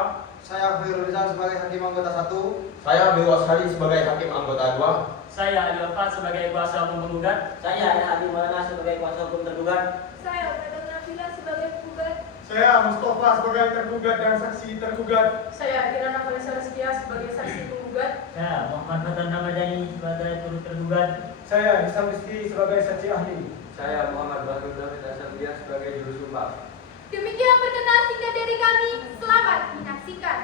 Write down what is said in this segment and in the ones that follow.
Pak. Saya Khairul Rizal sebagai hakim anggota 1. Saya Dewas Hari sebagai hakim anggota 2. Saya Ali Wafat sebagai kuasa hukum penggugat. Saya Hadi Maulana sebagai kuasa hukum tergugat. Saya Ubaidul Nafila sebagai penggugat. Saya Mustafa sebagai tergugat dan saksi tergugat. Saya Kirana Vanessa Rizkia sebagai saksi penggugat. Saya Muhammad Fatan Ramadhani sebagai turut tergugat. Saya Hisam Rizki sebagai saksi ahli. Saya Muhammad Bahrul David Asabia sebagai juru sumpah. Demikian perkenalan singkat dari kami. Selamat menyaksikan.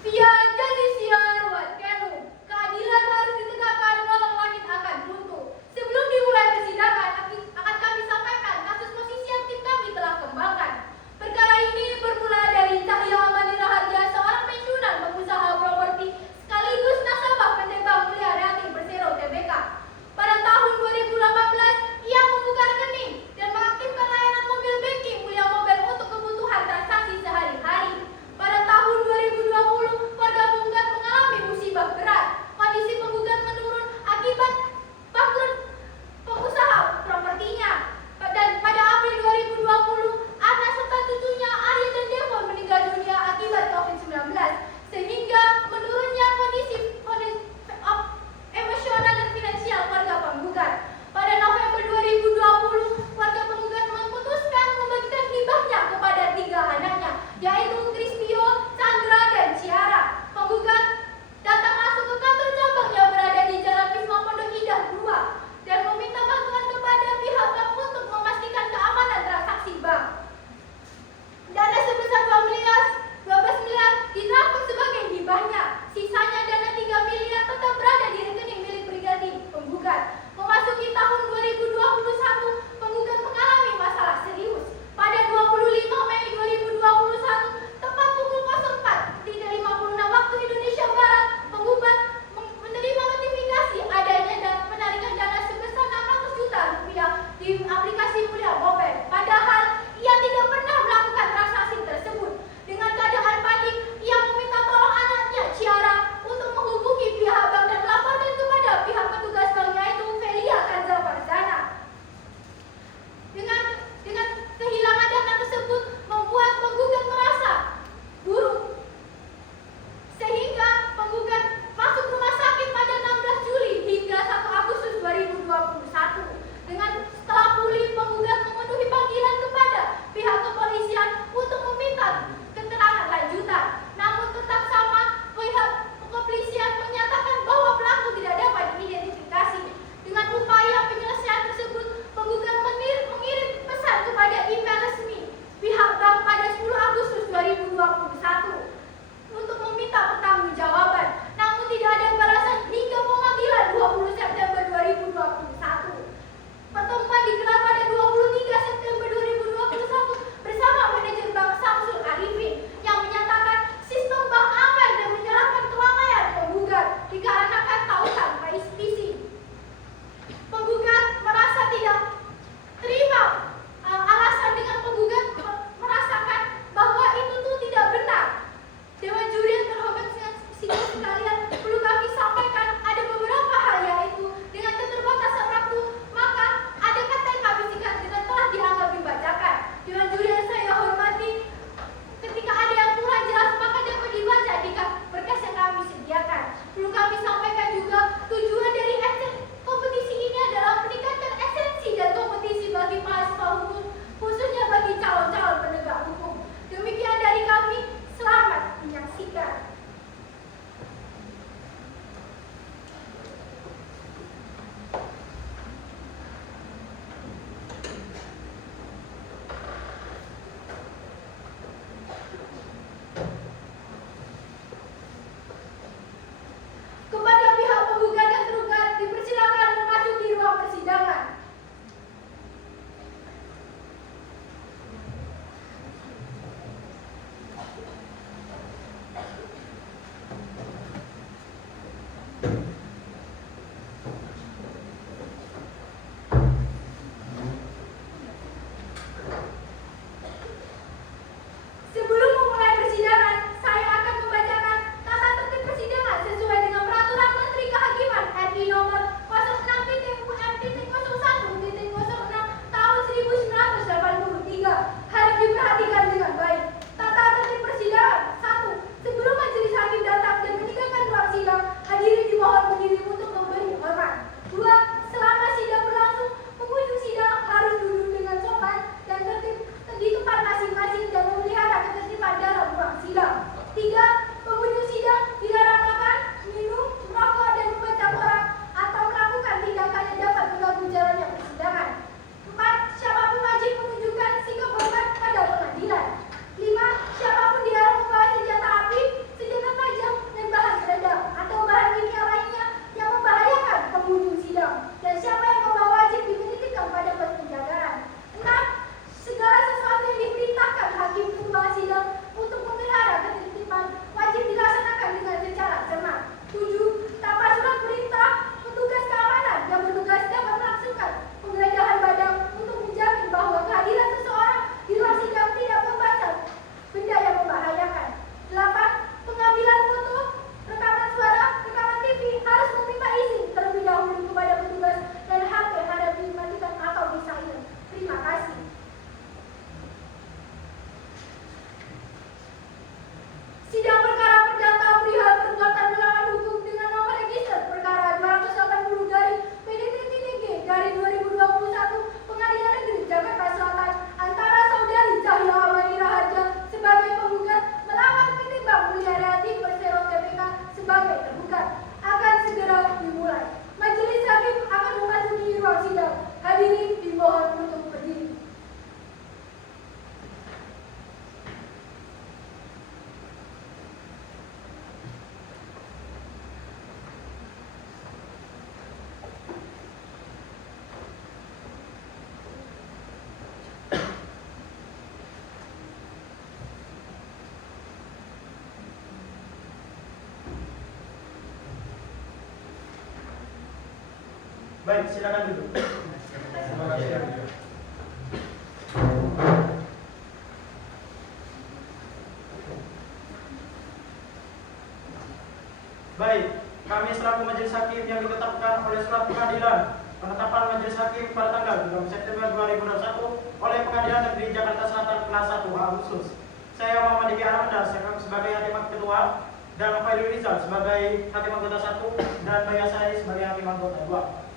Fian jadi siar buat Kenu. Keadilan harus ditegakkan walau langit akan runtuh. Baik, silakan duduk. Terima kasih yang mulia. Baik, kami selaku majelis hakim yang ditetapkan oleh surat pengadilan penetapan majelis hakim pada tanggal 2 September 2021 oleh Pengadilan Negeri Jakarta Selatan kelas 1 A khusus. Saya Muhammad Diki Armanda sebagai hakim ketua dan Fairul Rizal sebagai hakim anggota 1 dan Baya Sari sebagai hakim anggota 2.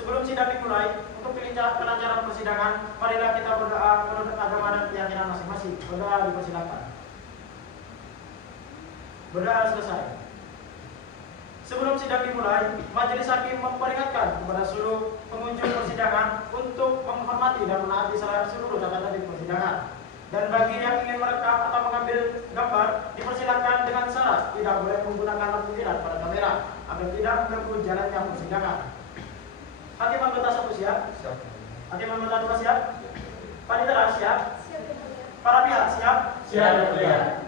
Sebelum sidang dimulai, untuk kelancaran persidangan, marilah kita berdoa menurut agama dan keyakinan masing-masing. Berdoa dipersilakan. Berdoa selesai. Sebelum sidang dimulai, majelis hakim memperingatkan kepada seluruh pengunjung persidangan untuk menghormati dan menaati seluruh tata tertib persidangan. Dan bagi yang ingin merekam atau mengambil gambar, dipersilakan dengan syarat tidak boleh menggunakan lampu hias pada kamera agar tidak mengganggu jalannya persidangan. Hakim anggota 1 siap? Siap. Hakim anggota 2 siap? Panitera siap? Siap yang mulia. Para pihak siap? Siap yang mulia.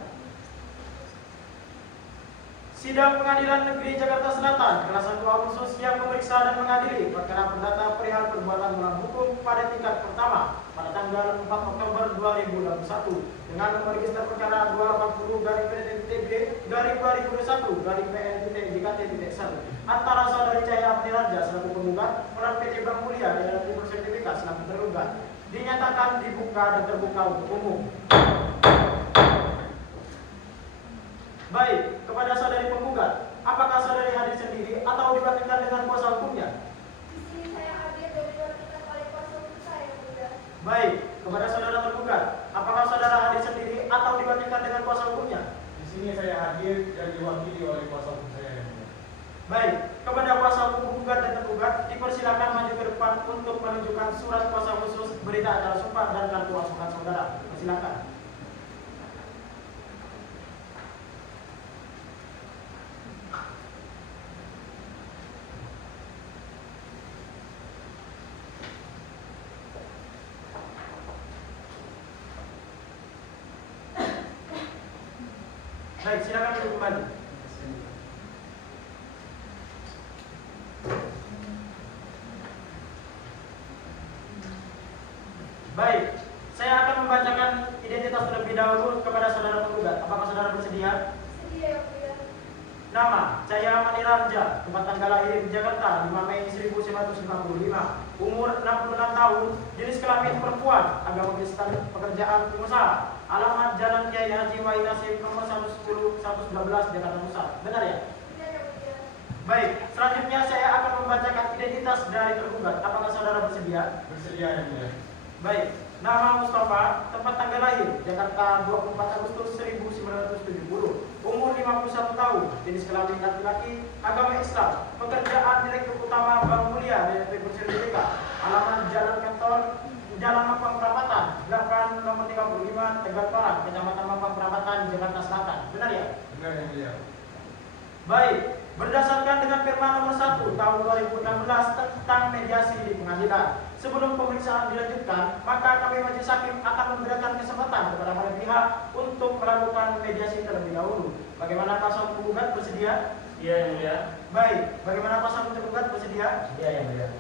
Sidang Pengadilan Negeri Jakarta Selatan kelas 1 A khusus yang memeriksa dan mengadili perkara perdata perihal perbuatan melawan hukum pada tingkat pertama pada tanggal 4 Oktober 2021 dengan nomor register perkara 280/PN-2021/PN-JKT-1 antara saudari Cahya Apni Raja selaku penggugat melawan PT Bank Mulia dan Timur Sertifikat selaku tergugat dinyatakan dibuka dan terbuka untuk umum. Baik, kepada saudari penggugat, apakah saudari hadir sendiri atau diwakilkan dengan kuasa hukumnya? Di sini saya hadir dan diwakilkan oleh kuasa hukum saya yang mulia. Baik, kepada saudara tergugat, apakah saudara hadir sendiri atau diwakilkan dengan kuasa hukumnya? Di sini saya hadir dan diwakili oleh kuasa hukum saya yang mulia. Baik, kepada kuasa hukum penggugat dan tergugat, dipersilakan maju ke depan untuk menunjukkan surat kuasa khusus, berita acara sumpah dan kartu asuhan saudara. Persilakan. Baik, silakan duduk kembali. Baik, saya akan membacakan identitas terlebih dahulu kepada saudara penggugat. Apakah saudara bersedia? Sedia yang mulia. Nama, Cahya Apni Raja, tempat tanggal lahir di Jakarta, 5 Mei 1955, umur 66 tahun, jenis kelamin perempuan, agama Kristen, pekerjaan pengusaha, alamat Jalan Kiai Haji Wahid Hasyim nomor 110/119 Jakarta Pusat. Benar ya? Benar yang mulia. Baik, selanjutnya saya akan membacakan identitas dari tergugat. Apakah saudara bersedia? Bersedia yang mulia. Baik, nama Mustafa, tempat tanggal lahir Jakarta 24 Agustus 1970, umur 51 tahun, jenis kelamin laki-laki, agama Islam, pekerjaan direktur utama Bank Mulia dan Timur Sertifikat, alamat Jalan Kantor, Jalan Mampang Perapatan, 8 nomor 35, Tegal Parang, Kecamatan Mampang Perapatan, Jakarta Selatan. Benar ya? Benar yang mulia. Baik, berdasarkan dengan Perma nomor 1 tahun 2016 tentang mediasi di pengadilan. Sebelum pemeriksaan dilanjutkan, maka kami majelis hakim akan memberikan kesempatan kepada para pihak untuk melakukan mediasi terlebih dahulu. Bagaimana kuasa penggugat bersedia? Iya yang mulia. Baik, bagaimana kuasa tergugat bersedia? Iya yang mulia.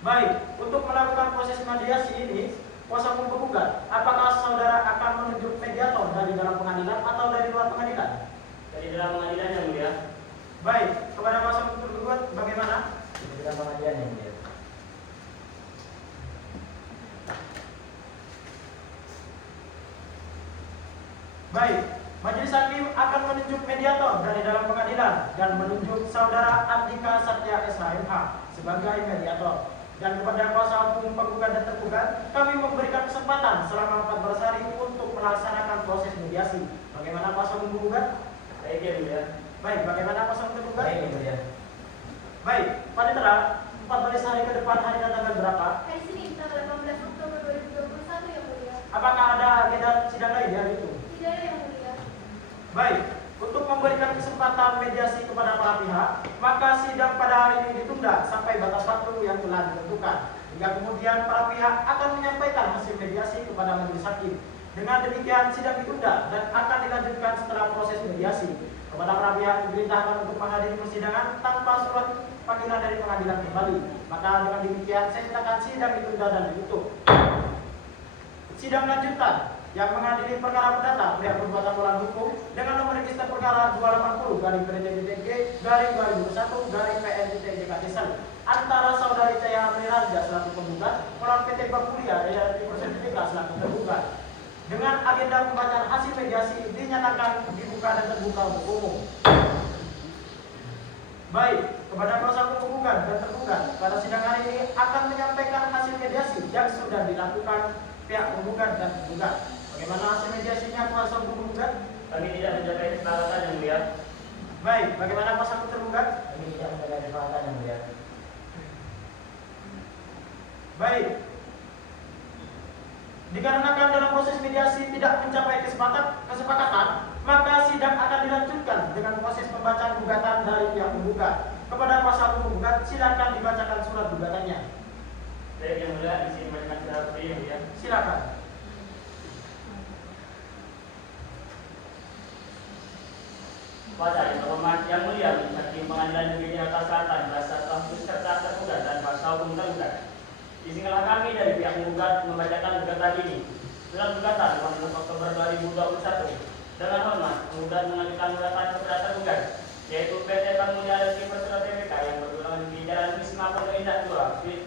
Baik, untuk melakukan proses mediasi ini, kuasa hukum penggugat, apakah saudara akan menunjuk mediator dari dalam pengadilan atau dari luar pengadilan? Dari dalam pengadilan yang mulia. Baik, kepada kuasa hukum penggugat bagaimana? Dari dalam pengadilan yang mulia. Baik, majelis hakim akan menunjuk mediator dari dalam pengadilan dan menunjuk saudara Andika Satya SHMH sebagai mediator. Dan kepada kuasa hukum penggugat dan tergugat, kami memberikan kesempatan selama 14 hari untuk melaksanakan proses mediasi. Bagaimana kuasa hukum penggugat? Baik yang mulia. Baik, bagaimana kuasa hukum tergugat? Baik yang mulia. Baik, Panitera, 14 hari ke depan hari dan tanggal berapa? Hari Senin tanggal 18 Oktober 2021 yang mulia. Apakah ada agenda sidang lain di hari itu? Tidak yang mulia. Baik, untuk memberikan kesempatan mediasi kepada para pihak, maka sidang pada hari ini ditunda sampai batas waktu yang telah ditentukan. Hingga kemudian para pihak akan menyampaikan hasil mediasi kepada majelis hakim. Dengan demikian sidang ditunda dan akan dilanjutkan setelah proses mediasi. Kepada para pihak diperintahkan untuk menghadiri persidangan tanpa surat panggilan dari pengadilan kembali. Maka dengan demikian saya nyatakan sidang ditunda dan ditutup. Sidang lanjutan yang mengadili perkara perdata pihak perbuatan melawan hukum dengan nomor register perkara 280/PDJDG/2021/PN/JKT antara saudari Cahaya Amri Raja selaku penggugat melawan PT Bakulia Persepika selaku tergugat. Dengan agenda pembacaan hasil mediasi dinyatakan dibuka dan terbuka untuk umum. Baik, kepada kuasa hukum penggugat dan tergugat pada sidang hari ini akan menyampaikan hasil mediasi yang sudah dilakukan pihak penggugat dan tergugat. Bagaimana hasil mediasinya kuasa hukum penggugat? Kami tidak mencapai kesepakatan yang mulia. Baik, bagaimana kuasa hukum tergugat? Kami tidak mencapai kesepakatan yang mulia. Baik. Dikarenakan dalam proses mediasi tidak mencapai kesepakatan, maka sidang akan dilanjutkan dengan proses pembacaan gugatan dari pihak penggugat. Kepada kuasa hukum penggugat, silakan dibacakan surat gugatannya. Baik yang mulia, di sini dibacakan surat seperti yang mulia. Silakan. Pada yang terhormat yang mulia, Hakim Pengadilan Negeri Jakarta Selatan berasa telah beserta tergugat dan kuasa hukum tergugat. Izinkanlah kami dari pihak penggugat membacakan gugatan ini. Surat gugatan nomor 6 Oktober 2021. Dengan hormat, penggugat mengajukan gugatan kepada tergugat, yaitu PT Bakulia Persero Tbk yang bergerak di Jalan Wisma Pondok Indah 2, Suite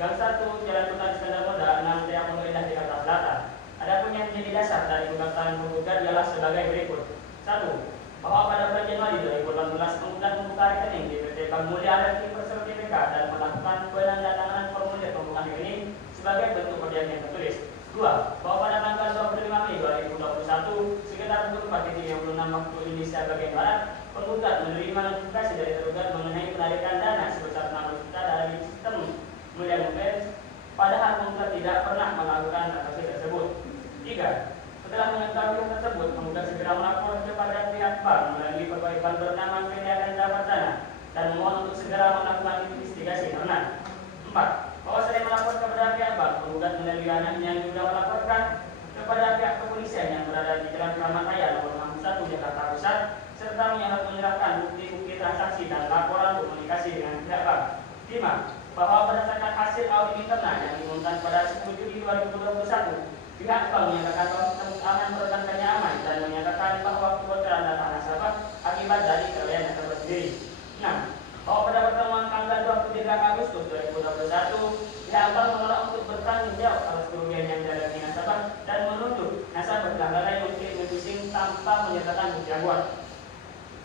Gang 1, Jalan Sultan Iskandar Muda, 6 Tia Pondok Indah, Jakarta Selatan. Adapun yang menjadi dasar dari gugatan penggugat ialah sebagai berikut. 1. Bahwa pada bulan Januari 2018 penggugat membuka rekening di PT Bakulia Persero Tbk dan melakukan penandatanganan formulir pembukaan rekening sebagai bentuk perjanjian tertulis. 2. Bahwa pada tanggal 25 Mei 2021 sekitar pukul 4.36 waktu Indonesia bagian Barat, penggugat menerima notifikasi dari tergugat mengenai penarikan dana sebesar 600 juta dari sistem mulia mungkin, padahal penggugat tidak pernah melakukan transaksi tersebut. 3. Setelah mengetahui hal tersebut, penggugat segera melapor kepada pihak bank melalui pegawai bank bernama Media dan Dana dan memohon untuk segera melakukan investigasi ternak. 4. Bahwa saya melapor kepada pihak bank, penggugat melalui anaknya yang juga melaporkan kepada pihak kepolisian yang berada di Jalan Keramat Raya nomor 61 Jakarta Pusat serta menyerahkan bukti-bukti transaksi dan laporan komunikasi dengan pihak bank. 5. Bahwa berdasarkan hasil audit internal yang diumumkan pada 10 Juli 2021, pihak bank menyatakan bahwa sistem aman perbankannya aman dan menyatakan bahwa kebocoran data nasabah akibat dari kelalaian nasabah sendiri. 6. Bahwa pada pertemuan tanggal 23 Agustus 2021, pihak bank menolak untuk bertanggung jawab atas kerugian yang dialami nasabah dan menuntut nasabah lalai mengklaim phishing tanpa menyertakan bukti aguan.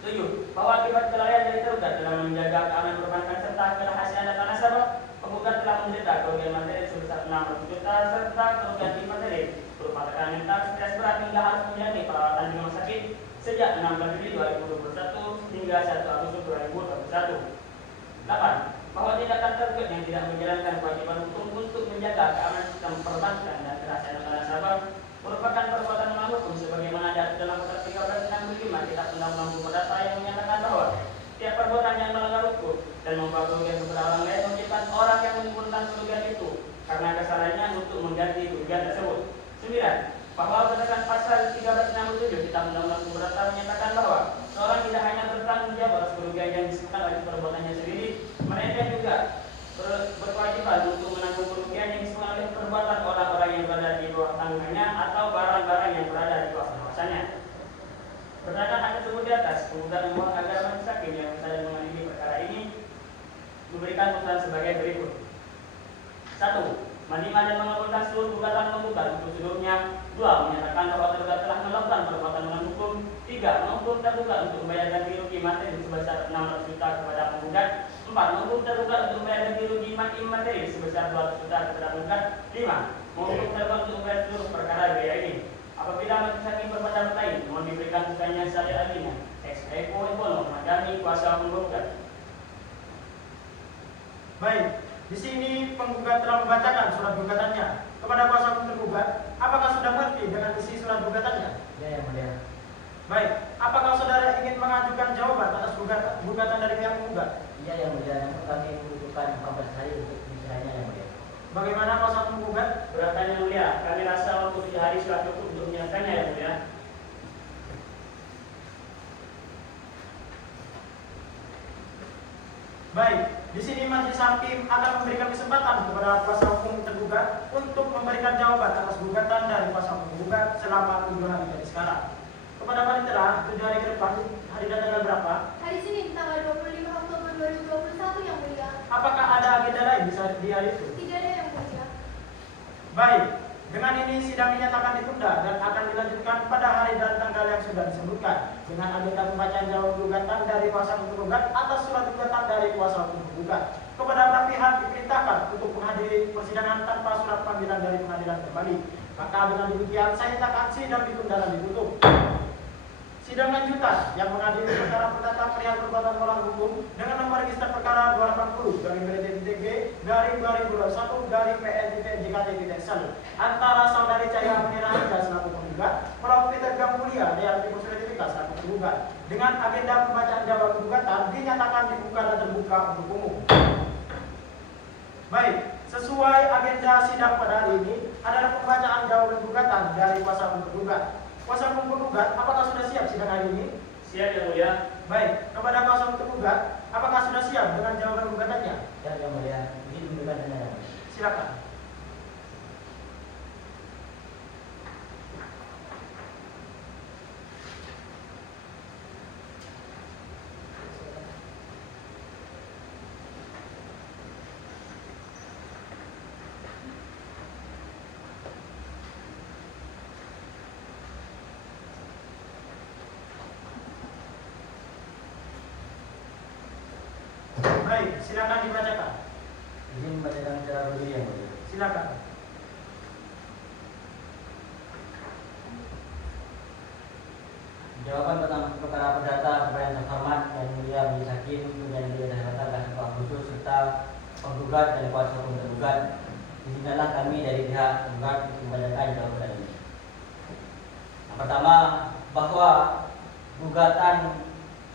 7. Bahwa akibat kelalaian dari tergugat dalam menjaga keamanan perbankan serta kerahasiaan data nasabah, penggugat telah menderita kerugian materi sebesar 600 juta serta kerugian imateri berupa tekanan mental, stres berat hingga harus menjalani perawatan di rumah sakit sejak 16 Juli 2021 hingga 1 Agustus 2021. 8. Bahwa tindakan tergugat yang tidak menjalankan kewajiban hukum untuk menjaga keamanan sistem perbankan dan kerahasiaan data nasabah merupakan perbuatan melawan hukum sebagaimana diatur dalam pasal 1365 Kitab Undang-Undang Hukum Perdata yang menyatakan bahwa setiap perbuatan yang melanggar hukum dan membawa kerugian kepada orang lain menyebabkan orang yang menimbulkan kerugian itu karena kesalahannya untuk mengganti kerugian tersebut. 9. Bahwa berdasarkan pasal 1367 Kitab Undang-Undang Hukum Perdata menyatakan bahwa seorang tidak hanya bertanggung jawab atas kerugian yang disebabkan oleh perbuatannya sendiri, melainkan juga berkewajiban untuk menanggung kerugian yang disebabkan oleh perbuatan orang-orang yang berada di bawah tanggungannya atau barang-barang yang berada di bawah pengawasannya. Berdasarkan hal tersebut di atas, penggugat memohon agar majelis hakim yang sedang mengadili perkara ini memberikan putusan sebagai berikut. 1. Menerima dan mengabulkan seluruh gugatan penggugat untuk seluruhnya. 2. Menyatakan bahwa tergugat telah melakukan perbuatan melawan hukum. 3. Menghukum tergugat untuk membayar ganti rugi materi sebesar 600 juta kepada penggugat. 4. Menghukum tergugat untuk membayar ganti rugi materi sebesar 200 juta kepada penggugat. 5. Menghukum tergugat untuk membayar seluruh perkara biaya ini. Apabila majelis hakim berpendapat lain, mohon diberikan putusannya seadil-adilnya. Ex equo Madani kuasa penggugat. Baik, di sini penggugat telah membacakan surat gugatannya. Kepada kuasa hukum tergugat, apakah sudah mengerti dengan isi surat gugatannya? Ya, yang mulia. Baik, apakah saudara ingin mengajukan jawaban atas gugatan dari pihak penggugat? Ya, yang mulia. Namun kami membutuhkan kompensasi untuk misalnya yang mulia. Bagaimana kuasa hukum penggugat? Keberatan yang mulia, kami rasa waktu 7 hari sudah cukup untuk menyelesaikannya yang mulia. Baik, di sini majelis hakim akan memberikan kesempatan kepada kuasa hukum tergugat untuk memberikan jawaban atas gugatan dari kuasa hukum tergugat selama 7 hari dari sekarang. Kepada panitera, 7 hari ke depan, hari dan tanggal berapa? Hari Senin tanggal 25 Oktober 2021 yang mulia. Apakah ada agenda lain di hari itu? Tidak ada yang mulia. Baik, dengan ini sidang dinyatakan ditunda dan akan dilanjutkan pada hari dan tanggal yang sudah disebutkan dengan agenda pembacaan jawab gugatan dari kuasa hukum tergugat atas surat gugatan dari kuasa hukum tergugat. Kepada para pihak diperintahkan untuk menghadiri persidangan tanpa surat panggilan dari pengadilan kembali. Maka dengan demikian saya nyatakan sidang ditunda dan ditutup. Sidang lanjutan yang mengadili perkara perdata perihal perbuatan melawan hukum dengan nomor register perkara 280 /BDTG /PN/JKT/SL antara saudari Cahaya Menira Haja selaku penggugat melawan Peter Gamulia dari Timur Sulawesi selaku penggugat dengan agenda pembacaan jawab gugatan dinyatakan dibuka dan terbuka untuk umum. Baik, sesuai agenda sidang pada hari ini adalah pembacaan jawab gugatan dari kuasa hukum tergugat. Kuasa hukum tergugat, apakah sudah siap sidang hari ini? Siap yang mulia. Baik, kepada kuasa hukum tergugat, apakah sudah siap dengan jawaban gugatannya? Ya, yang mulia. Izin gugatannya. Silakan. Baik, silakan dibacakan. Izin membacakan secara berdiri yang mulia. Silakan. Jawaban tentang perkara perdata kepada yang terhormat dan mulia majelis hakim dan mulia jabatan kasih khusus serta penggugat dan kuasa hukum tergugat. Izinkanlah kami dari pihak penggugat untuk membacakan jawaban ini. Yang pertama, bahwa gugatan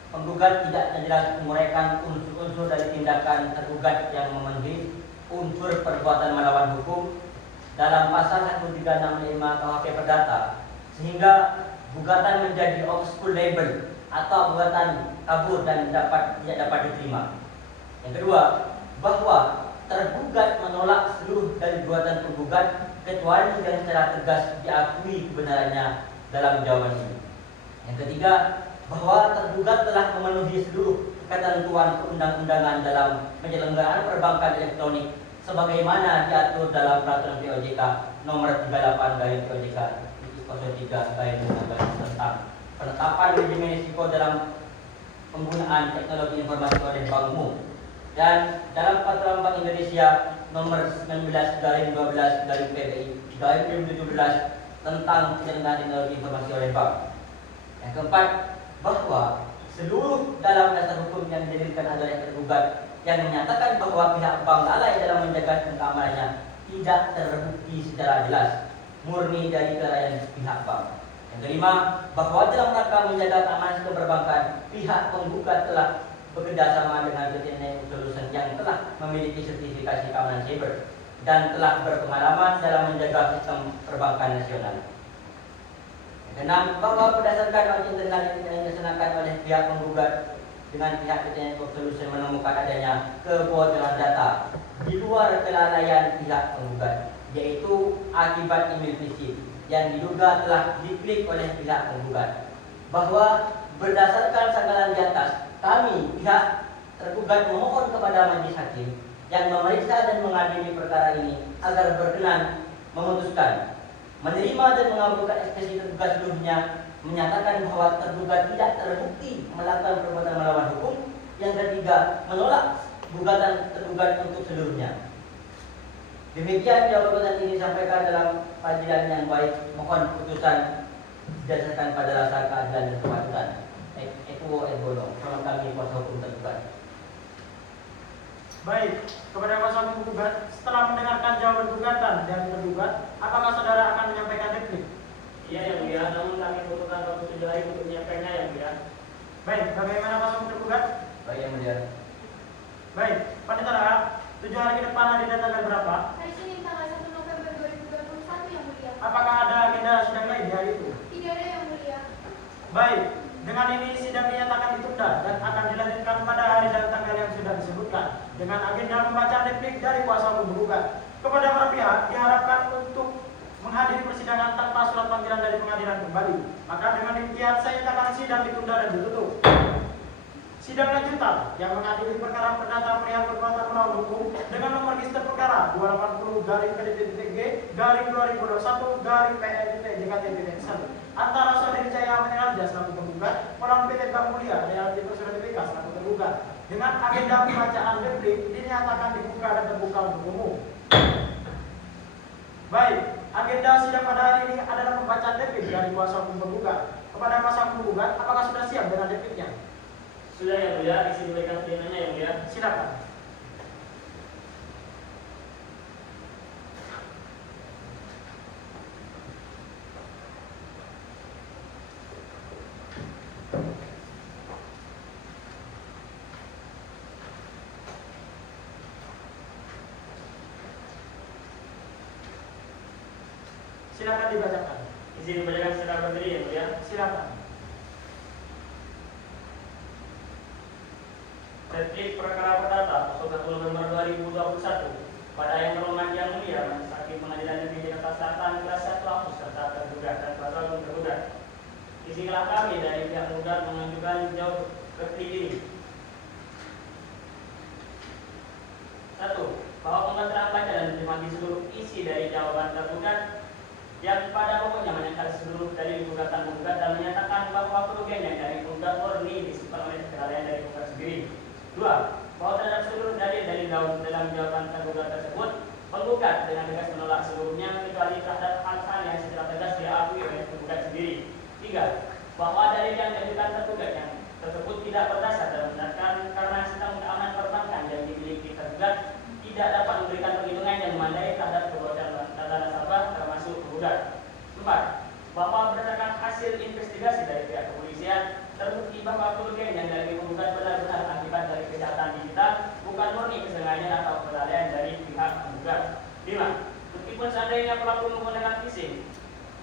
penggugat tidak jelas menguraikan unsur-unsur dari tindakan tergugat yang memenuhi unsur perbuatan melawan hukum dalam pasal 1365 KUHP Perdata, sehingga gugatan menjadi obscurable atau gugatan kabur dan tidak dapat diterima. Yang kedua, bahwa tergugat menolak seluruh dari gugatan penggugat kecuali yang secara tegas diakui kebenarannya dalam jawaban ini. Yang ketiga, bahwa tergugat telah memenuhi seluruh ketentuan perundang-undangan dalam penyelenggaraan perbankan elektronik sebagaimana diatur dalam peraturan POJK nomor 38/POJK 03/15 tentang penetapan manajemen risiko dalam penggunaan teknologi informasi oleh Bank Umum dan dalam peraturan Bank Indonesia nomor 19/12/PBI 2017 tentang penyelenggaraan teknologi informasi oleh bank. Yang keempat, bahwa seluruh dalam dasar hukum yang didalilkan oleh tergugat yang menyatakan bahwa pihak bank lalai dalam menjaga keamanannya tidak terbukti secara jelas murni dari kelalaian pihak bank. Yang kelima, bahwa dalam rangka menjaga keamanan sistem perbankan, pihak penggugat telah bekerja sama dengan PT Solution yang telah memiliki sertifikasi keamanan siber dan telah berpengalaman dalam menjaga sistem perbankan nasional. Keenam, bahwa berdasarkan audit internal yang dilaksanakan oleh pihak penggugat dengan pihak PT Solution menemukan adanya kebocoran data di luar kelalaian pihak penggugat, yaitu akibat email phishing yang diduga telah diklik oleh pihak penggugat. Bahwa berdasarkan sanggalan di atas, kami pihak tergugat memohon kepada majelis hakim yang memeriksa dan mengadili perkara ini agar berkenan memutuskan menerima dan mengabulkan ekspresi tergugat seluruhnya, menyatakan bahwa tergugat tidak terbukti melakukan perbuatan melawan hukum. Yang ketiga, menolak gugatan tergugat untuk seluruhnya. Demikian jawaban ini disampaikan dalam panggilan yang baik. Mohon putusan berdasarkan pada rasa keadilan dan kepatutan. Equo et bono. Sama kami kuasa hukum tergugat. Baik, kepada kuasa hukum tergugat, setelah mendengarkan jawaban gugatan dari tergugat, apakah saudara akan menyampaikan replik? Iya yang mulia, namun kami membutuhkan waktu 7 hari untuk menyampaikannya yang mulia. Baik, bagaimana kuasa hukum tergugat? Baik yang mulia. Baik, panitera, 7 hari ke depan hari dan tanggal berapa? Hari Senin tanggal 1 November 2021 yang mulia. Apakah ada agenda sidang lain di hari itu? Tidak ada yang mulia. Baik, dengan ini sidang dinyatakan ditunda dan akan dilanjutkan pada hari dan tanggal yang sudah disebutkan. dengan agenda pembacaan replik dari kuasa hukum penggugat. Kepada para pihak diharapkan untuk menghadiri persidangan tanpa surat panggilan dari pengadilan kembali. Maka dengan demikian saya nyatakan sidang ditunda dan ditutup. Sidang lanjutan yang mengadili perkara perdata perihal perbuatan melawan hukum dengan nomor register perkara 280/PDT-2021/PN-JKT-1 antara saudari Jaya Amelia selaku penggugat melawan PT Bank Mulia dan Persaudaraan BK selaku tergugat dengan agenda pembacaan replik dinyatakan dibuka dan terbuka untuk umum. Baik, agenda sidang pada hari ini adalah pembacaan replik dari kuasa hukum penggugat. Kepada kuasa hukum penggugat, apakah sudah siap dengan repliknya? Sudah ya mulia, isi diberikan pidananya ya mulia. Silakan. Silakan dibacakan. Isi dibacakan secara berdiri ya mulia. Silakan. Replik perkara perdata 1 November 2021 pada yang terhormat yang mulia Majelis Hakim Pengadilan Negeri Jakarta Selatan kelas 1 Lampung serta tergugat dan kuasa hukum tergugat. Izinlah kami dari pihak tergugat mengajukan jawab replik ini. 1. Bahwa penggugat telah membaca dan menikmati seluruh isi dari jawaban tergugat yang pada pokoknya menyatakan seluruh dari gugatan penggugat dan menyatakan bahwa kerugian yang dari penggugat murni disebabkan oleh kelalaian dari penggugat sendiri. 2. Bahwa terhadap seluruh dalil dalam jawaban tergugat tersebut, penggugat dengan tegas menolak seluruhnya kecuali terhadap hal-hal yang secara tegas diakui oleh penggugat sendiri. 3. Bahwa dalil yang diajukan tergugat yang tersebut tidak berdasar dan membenarkan karena sistem keamanan perbankan yang dimiliki tergugat tidak dapat memberikan perlindungan yang memadai terhadap kebocoran data nasabah termasuk penggugat. 4. Bahwa berdasarkan hasil investigasi dari pihak kepolisian terbukti bahwa kerugian yang dari penggugat benar-benar akibat dari kejahatan digital, bukan murni kesengajaan atau kelalaian dari pihak penggugat. 5. Meskipun seandainya pelaku menggunakan phishing,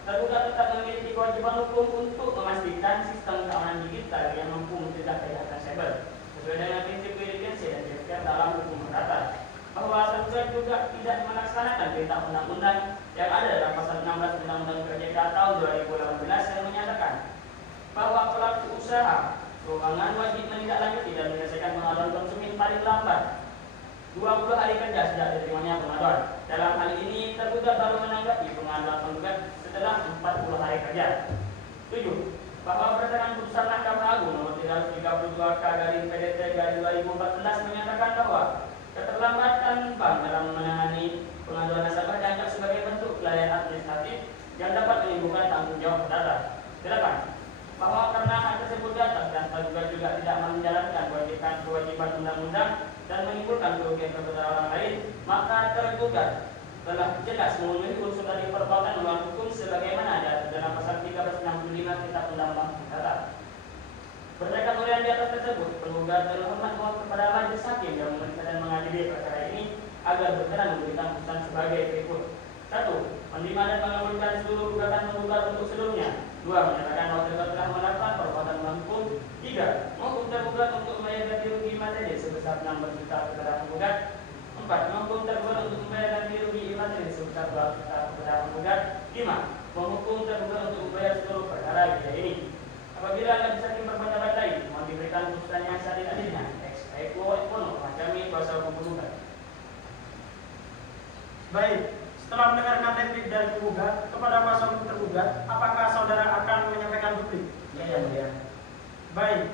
tergugat tetap memiliki kewajiban hukum untuk memastikan sistem keamanan digital yang mampu mencegah kejahatan cyber sesuai dengan prinsip independensi dan safeguard dalam hukum perdata. Bahwa tergugat juga tidak melaksanakan perintah undang-undang yang ada dalam pasal 16 Undang-Undang PJK tahun 2018 yang menyatakan bahwa pelaku usaha perumahan wajib menindaklanjuti dan menyelesaikan pengaduan konsumen paling lambat 20 hari kerja sejak diterimanya pengaduan. Dalam hal ini tergugat baru menanggapi pengaduan penggugat setelah 40 hari kerja. 7. Bahwa berdasarkan putusan Mahkamah Agung nomor 332/PDT/2014 menyatakan bahwa keterlambatan bank dalam menangani pengaduan nasabah dianggap sebagai bentuk kelalaian administratif yang dapat menimbulkan tanggung jawab perdata. 8. Bahwa karena hal tersebut datang dan tergugat juga tidak menjalankan kewajiban undang-undang dan menimbulkan kerugian kepada orang lain, maka tergugat telah jelas memenuhi unsur dari perbuatan melawan hukum sebagaimana ada dalam pasal 1365 Kitab Undang-Undang Perdata. Berdasarkan uraian di atas tersebut, penggugat terhormat mohon kepada majelis hakim yang memeriksa dan mengadili perkara ini agar berkenan memberikan putusan sebagai berikut. 1. Menerima dan mengabulkan seluruh gugatan penggugat untuk seluruhnya. 2. Menyatakan bahwa tergugat telah melakukan perbuatan melawan hukum. 3. Menghukum tergugat untuk membayar ganti rugi materi sebesar 16 juta kepada penggugat. 4. Menghukum tergugat untuk membayar ganti rugi materi sebesar 2 juta kepada penggugat. 5. Menghukum tergugat untuk membayar seluruh perkara biaya ini. Apabila majelis hakim berpendapat lain, mohon diberikan putusan yang seadil-adilnya. Ex aequo et bono, kami kuasa hukum penggugat. Baik, setelah mendengarkan replik dari penggugat kepada kuasa hukum tergugat, apakah saudara akan menyampaikan replik? Ya, ya mulia. Baik,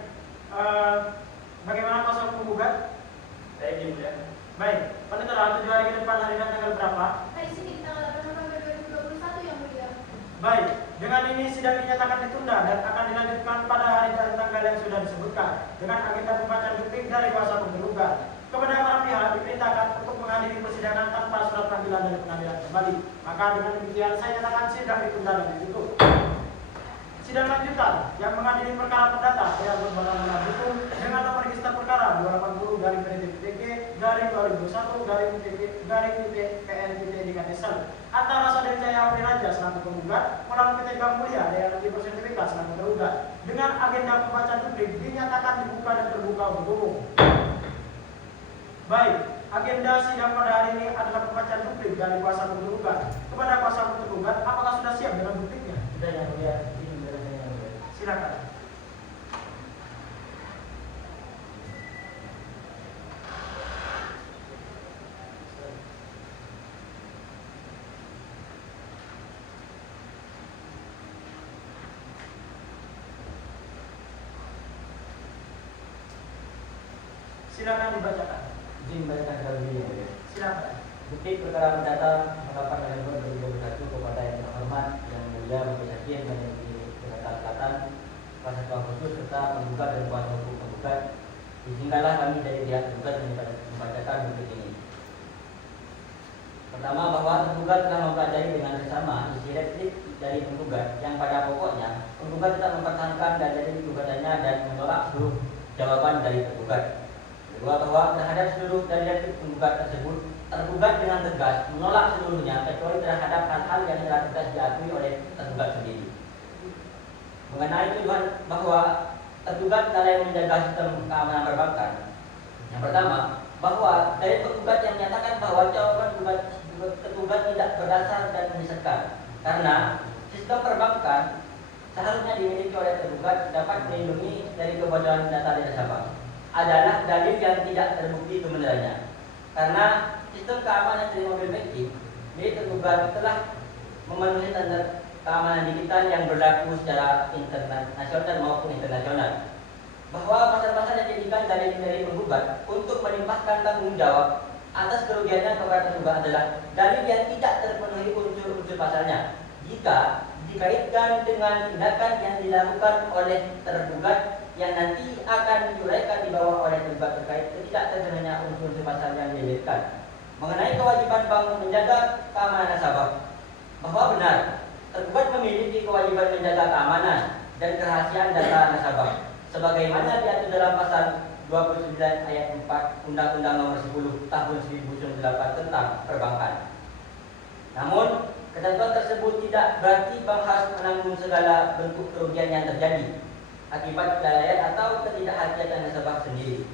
bagaimana kuasa hukum penggugat? Baik, mulia. Baik, pada tanggal 7 hari ke depan hari dan tanggal berapa? Hari Senin tanggal 8 November 2021 yang mulia. Baik, dengan ini sidang dinyatakan ditunda dan akan dilanjutkan pada hari dan tanggal yang sudah disebutkan dengan agenda pembacaan replik dari kuasa hukum tergugat. Kepada para pihak diperintahkan untuk menghadiri persidangan tanpa surat panggilan dari pengadilan kembali. Maka dengan demikian saya nyatakan sidang ditunda dan ditutup. Sidang lanjutan yang mengadili perkara perdata yang berbadan melawan hukum dengan nomor register perkara 280/PDT-2021/PN-JKT1 antara saudari Jaya Amelia selaku penggugat melawan PT Bank Mulia dan Persaudaraan BK selaku tergugat dengan agenda pembacaan replik dinyatakan dibuka dan terbuka untuk umum. Baik, agenda sidang pada hari ini adalah pembacaan duplik dari kuasa tergugat. Kepada kuasa tergugat, apakah sudah siap dengan dupliknya? Sudah yang mulia, ini penjelasannya yang mulia. Silakan. Silakan dibacakan. Izin membacakan sekali lagi yang mulia. Silakan. Bukti perkara perdata penetapan nomor 2021 kepada yang terhormat yang mulia Majelis Hakim dan yang di Jakarta Selatan, kuasa hukum khusus serta penggugat dan kuasa hukum penggugat. Izinkanlah kami dari pihak tergugat membacakan bukti ini. Pertama, bahwa tergugat telah mempelajari dengan bersama isi replik dari penggugat yang pada pokoknya penggugat tetap mempertahankan dari gugatannya dan menolak seluruh jawaban dari tergugat. Kedua, bahwa terhadap seluruh dari replik penggugat tersebut tergugat dengan tegas menolak seluruhnya kecuali terhadap hal-hal yang telah tegas diakui oleh tergugat sendiri. Mengenai tuduhan bahwa tergugat lalai menjaga sistem keamanan perbankan. Yang pertama, bahwa dari penggugat yang menyatakan bahwa jawaban tergugat tidak berdasar dan menyesatkan karena sistem perbankan seharusnya dimiliki oleh tergugat dapat melindungi dari kebocoran data nasabah adalah dalil yang tidak terbukti kebenarannya karena sistem keamanan dari mobil banking milik tergugat telah memenuhi standar keamanan digital yang berlaku secara internasional maupun internasional. Bahwa pasal-pasal yang dijadikan dari penggugat untuk melimpahkan tanggung jawab atas kerugiannya kepada tergugat adalah dalil yang tidak terpenuhi unsur-unsur pasalnya jika dikaitkan dengan tindakan yang dilakukan oleh tergugat yang nanti akan diuraikan di bawah oleh tergugat terkait ketidakterpenuhinya unsur-unsur pasal yang dilahirkan. Mengenai kewajiban bank menjaga keamanan nasabah, bahwa benar tergugat memiliki kewajiban menjaga keamanan dan kerahasiaan data nasabah sebagaimana diatur dalam pasal 29 ayat 4 Undang-Undang Nomor 10 Tahun 1998 tentang perbankan. Namun, ketentuan tersebut tidak berarti bank harus menanggung segala bentuk kerugian yang terjadi akibat kelalaian atau ketidakhati-hatian nasabah sendiri.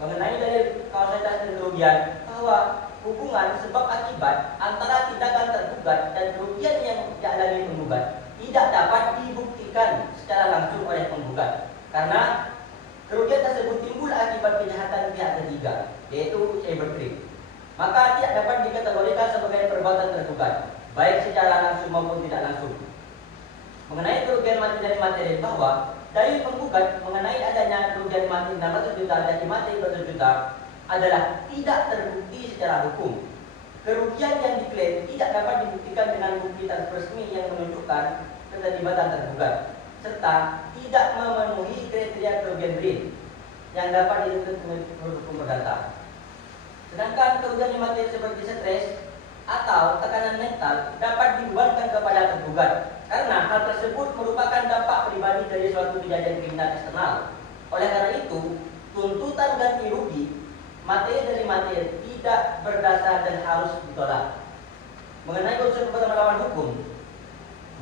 Mengenai dalil kausalitas dan kerugian, bahwa hubungan sebab akibat antara tindakan tergugat dan kerugian yang dialami penggugat tidak dapat dibuktikan secara langsung oleh penggugat karena kerugian tersebut timbul akibat kejahatan pihak ketiga, yaitu cybercrime. Maka tidak dapat dikategorikan sebagai perbuatan tergugat, baik secara langsung maupun tidak langsung. Mengenai kerugian materi dan materi, bahwa dari penggugat mengenai adanya kerugian materi 600 juta dan materi 200 juta adalah tidak terbukti secara hukum. Kerugian yang diklaim tidak dapat dibuktikan dengan bukti resmi yang menunjukkan keterlibatan tergugat, serta tidak memenuhi kriteria kerugian real yang dapat dituntut menurut hukum perdata. Sedangkan kerugian materi seperti stres atau tekanan mental dapat dibebankan kepada tergugat karena hal tersebut merupakan dampak pribadi dari suatu kejadian kriminal eksternal. Oleh karena itu, tuntutan ganti rugi materi dari materi tidak berdasar dan harus ditolak. Mengenai unsur perbuatan melawan hukum,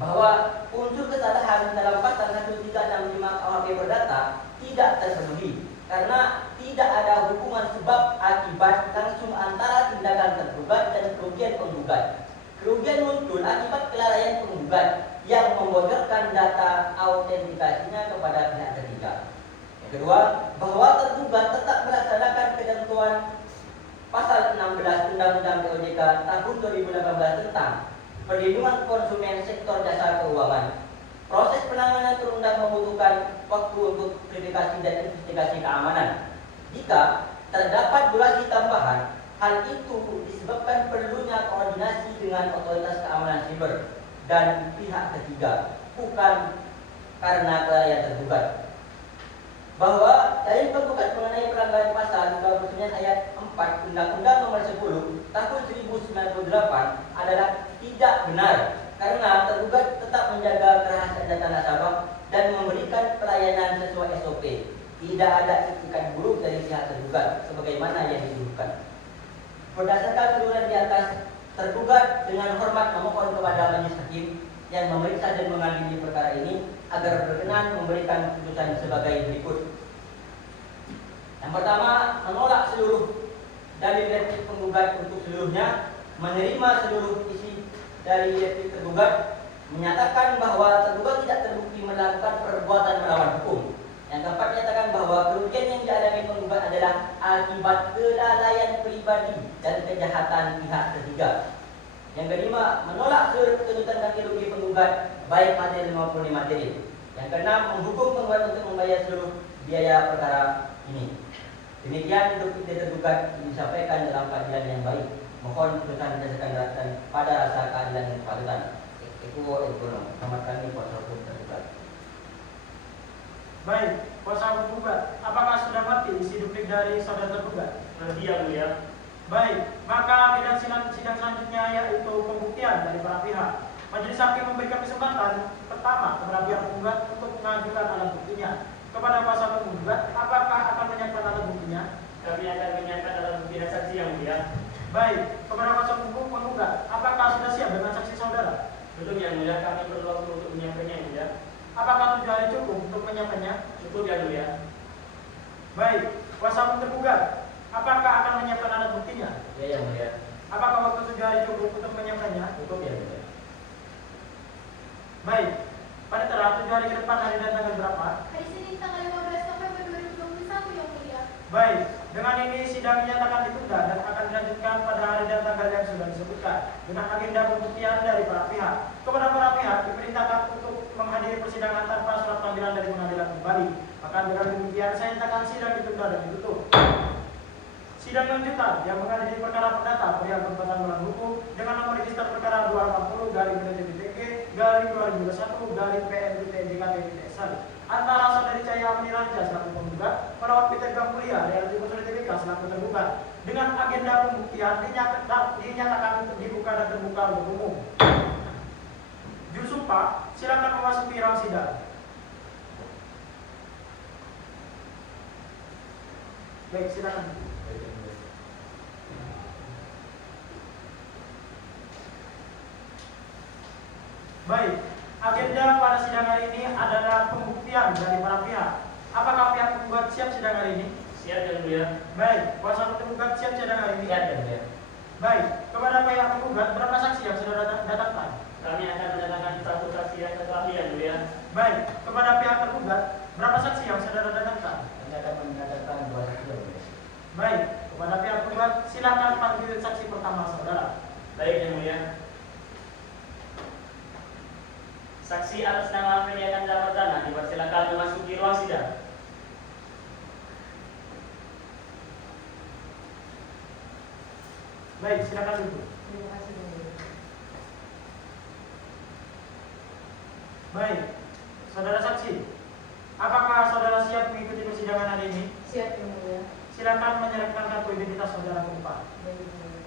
bahwa unsur kesalahan dalam pasal 1365 KUHP Perdata tidak terpenuhi karena tidak ada hubungan sebab akibat langsung antara tindakan tergugat dan kerugian penggugat. Kerugian muncul akibat kelalaian penggugat yang membocorkan data autentikasinya kepada pihak ketiga. Yang kedua, bahwa tergugat tetap melaksanakan ketentuan pasal 16 Undang-Undang POJK tahun 2018 tentang perlindungan konsumen sektor jasa keuangan. Proses penanganan perundang membutuhkan waktu untuk verifikasi dan investigasi keamanan. Jika terdapat durasi tambahan, hal itu disebabkan perlunya koordinasi dengan otoritas keamanan siber dan pihak ketiga, bukan karena kelalaian tergugat. Bahwa dari penggugat mengenai pelanggaran pasal 29 ayat 4 Undang-Undang Nomor 10 Tahun 1998 adalah tidak benar karena tergugat tetap menjaga kerahasiaan data nasabah dan memberikan pelayanan sesuai SOP. Tidak ada itikat buruk dari pihak tergugat sebagaimana yang dituduhkan. Berdasarkan turunan di atas, tergugat dengan hormat memohon kepada Majelis Hakim yang memeriksa dan mengadili perkara ini agar berkenan memberikan putusan sebagai berikut. Yang pertama, menolak seluruh dalil replik penggugat untuk seluruhnya, menerima seluruh isi dari replik tergugat, menyatakan bahwa tergugat tidak terbukti melakukan perbuatan melawan hukum. Yang keempat, menyatakan bahwa kerugian yang dialami penggugat adalah akibat kelalaian pribadi dan kejahatan pihak ketiga. Yang kelima, menolak seluruh tuntutan ganti rugi penggugat baik materi maupun imateri. Yang keenam, menghukum penggugat untuk membayar seluruh biaya perkara ini. Demikian untuk tergugat disampaikan dalam keadilan yang baik. Mohon putusan berdasarkan pada rasa keadilan dan kepatutan. Selamat kami kuasa hukum tergugat. Baik, kuasa hukum penggugat, apakah sudah mengerti isi duplik dari saudara tergugat? Mengerti yang mulia. Baik, maka sidang selanjutnya yaitu pembuktian dari para pihak. Majelis hakim memberikan kesempatan pertama kepada pihak penggugat untuk mengajukan alat buktinya. Kepada kuasa penggugat, apakah akan menyiapkan alat buktinya? Kami akan menyiapkan alat bukti dan saksi yang mulia. Baik, kepada kuasa hukum penggugat, apakah sudah siap dengan saksi saudara? Belum yang mulia, kami perlu waktu untuk menyiapkannya yang mulia. Apakah 7 hari cukup untuk menyiapkannya? Cukup yang mulia. Baik, kuasa hukum tergugat, apakah akan menyiapkan alat buktinya? Ya, yang mulia. Apakah waktu 7 hari cukup untuk menyiapkannya? Cukup ya, mulia. Baik, Panitera, 7 hari ke depan hari dan tanggal berapa? Hari Senin tanggal 15 November 2021 yang mulia. Baik, dengan ini sidang dinyatakan ditunda dan akan dilanjutkan pada hari dan tanggal yang sudah disebutkan dengan agenda pembuktian dari para pihak. Kepada para pihak diperintahkan untuk menghadiri persidangan tanpa surat panggilan dari pengadilan kembali. Maka dengan demikian saya nyatakan sidang ditunda dan ditutup. Sidang lanjutan yang mengadili perkara perdata perihal perbuatan melawan hukum dengan nomor register perkara 240/PN-21/PN-PNJKT-SL antara saudari Cahya Amani Raja selaku penggugat melawan Peter Gampulia dari Timur TPK selaku tergugat dengan agenda pembuktian dinyatakan untuk dibuka dan terbuka untuk umum. Juru sumpah, silakan memasuki ruang sidang. Baik, silakan. Baik, agenda pada sidang hari ini adalah pembuktian dari para pihak. Apakah pihak penggugat siap sidang hari ini? Siap yang mulia. Baik, kuasa penggugat siap sidang hari ini? Siap yang mulia. Baik, kepada pihak penggugat berapa saksi yang sudah datangkan? Kami akan mendatangkan satu saksi dan satu ahli yang mulia. Baik, kepada pihak tergugat berapa saksi yang sudah datangkan? Kami akan mendatangkan 2 saksi yang mulia. Baik, kepada pihak penggugat silakan panggil saksi pertama saudara. Baik yang mulia. Saksi atas nama Feniakan Zamardana dipersilakan memasuki ruang sidang. Baik, silakan duduk. Baik, saudara saksi, apakah saudara siap mengikuti persidangan hari ini? Siap yang mulia. Silakan menyerahkan kartu identitas saudara ke depan. Baik yang mulia.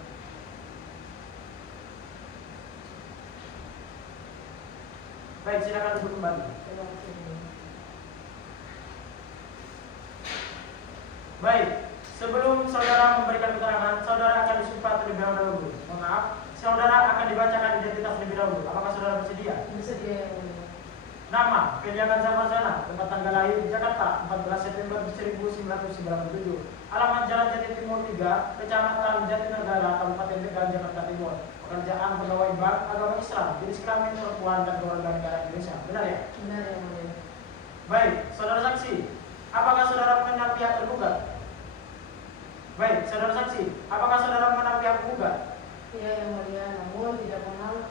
Baik, silakan duduk kembali. Terima kasih yang mulia. Baik, sebelum saudara memberikan keterangan, saudara akan disumpah terlebih dahulu. Maaf, saudara akan dibacakan identitas terlebih dahulu. Apakah saudara bersedia? Bersedia yang mulia. Nama, Feniakan Zamardana, tempat tanggal lahir Jakarta, 14 September 1997. Alamat Jalan Jati Timur 3, Kecamatan Jatinegara, Kabupaten Tegal, Jakarta Timur. Pekerjaan pegawai bank, agama Islam, jenis kelamin perempuan dan keluarga negara Indonesia. Benar ya? Benar yang mulia. Baik, saudara saksi, apakah saudara mengenal pihak tergugat? Baik, saudara saksi, apakah saudara mengenal pihak tergugat? Iya yang mulia, namun tidak mengenal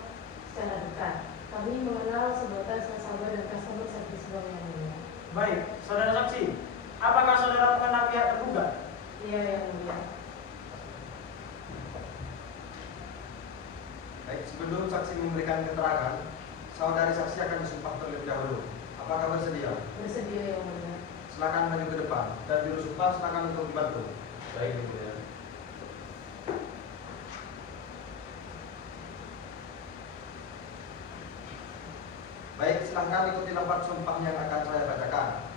secara dekat. Kami mengenal sebatas nasabah dan customer service bank yang mulia. Baik, saudara saksi, apakah saudara mengenal pihak tergugat? Iya yang mulia. Baik, sebelum saksi memberikan keterangan, saudari saksi akan disumpah terlebih dahulu. Apakah bersedia? Bersedia yang mulia. Silakan maju ke depan dan juru sumpah silakan untuk dibantu. Baik yang mulia. Baik, silahkan ikuti lafaz sumpah yang akan saya bacakan.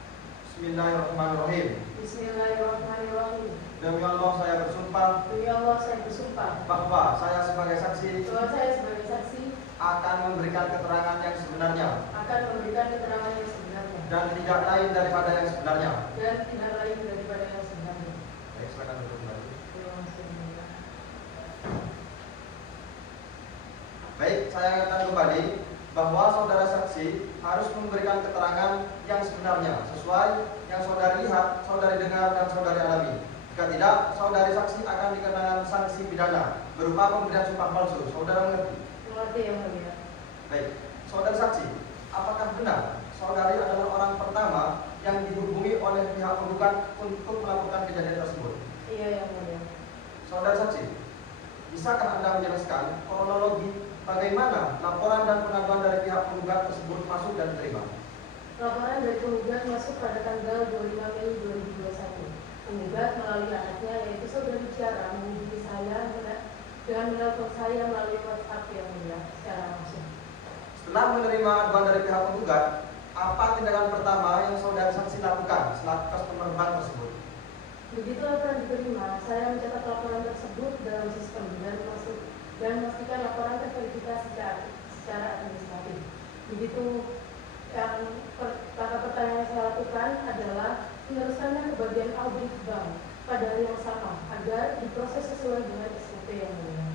Bismillahirrahmanirrahim. Bismillahirrahmanirrahim. Demi Allah saya bersumpah Demi Allah saya bersumpah bahwa saya sebagai saksi bahwa saya sebagai saksi akan memberikan keterangan yang sebenarnya akan memberikan keterangan yang sebenarnya dan tidak lain daripada yang sebenarnya. dan tidak lain daripada yang sebenarnya. Baik, silakan duduk kembali. Terima kasih. saya ingatkan kembali bahwa saudara saksi harus memberikan keterangan yang sebenarnya sesuai yang saudari lihat, saudari dengar, dan saudari alami. Jika tidak, saudari saksi akan dikenakan sanksi pidana berupa pemberian sumpah palsu. Saudara mengerti? Mengerti yang mulia. Baik, saudari saksi, apakah benar saudari adalah orang pertama yang dihubungi oleh pihak penggugat untuk melakukan kejadian tersebut? Iya yang mulia. Saudari saksi, bisakah Anda menjelaskan kronologi bagaimana laporan dan pengaduan dari pihak penggugat tersebut masuk dan diterima? Laporan dari penggugat masuk pada tanggal 25 Mei 2021. Penggugat melalui anaknya yaitu saudari Ciara menghubungi saya dengan menelpon saya melalui WhatsApp yang mulia secara langsung. Setelah menerima aduan dari pihak penggugat, apa tindakan pertama yang saudari saksi lakukan selaku customer bank tersebut? Begitu laporan diterima, saya mencatat laporan tersebut dalam sistem dan memastikan laporan terverifikasi secara administratif. Begitu pertanyaan yang saya lakukan adalah meneruskannya ke bagian audit bank pada hari yang sama agar diproses sesuai dengan SOP yang mulia.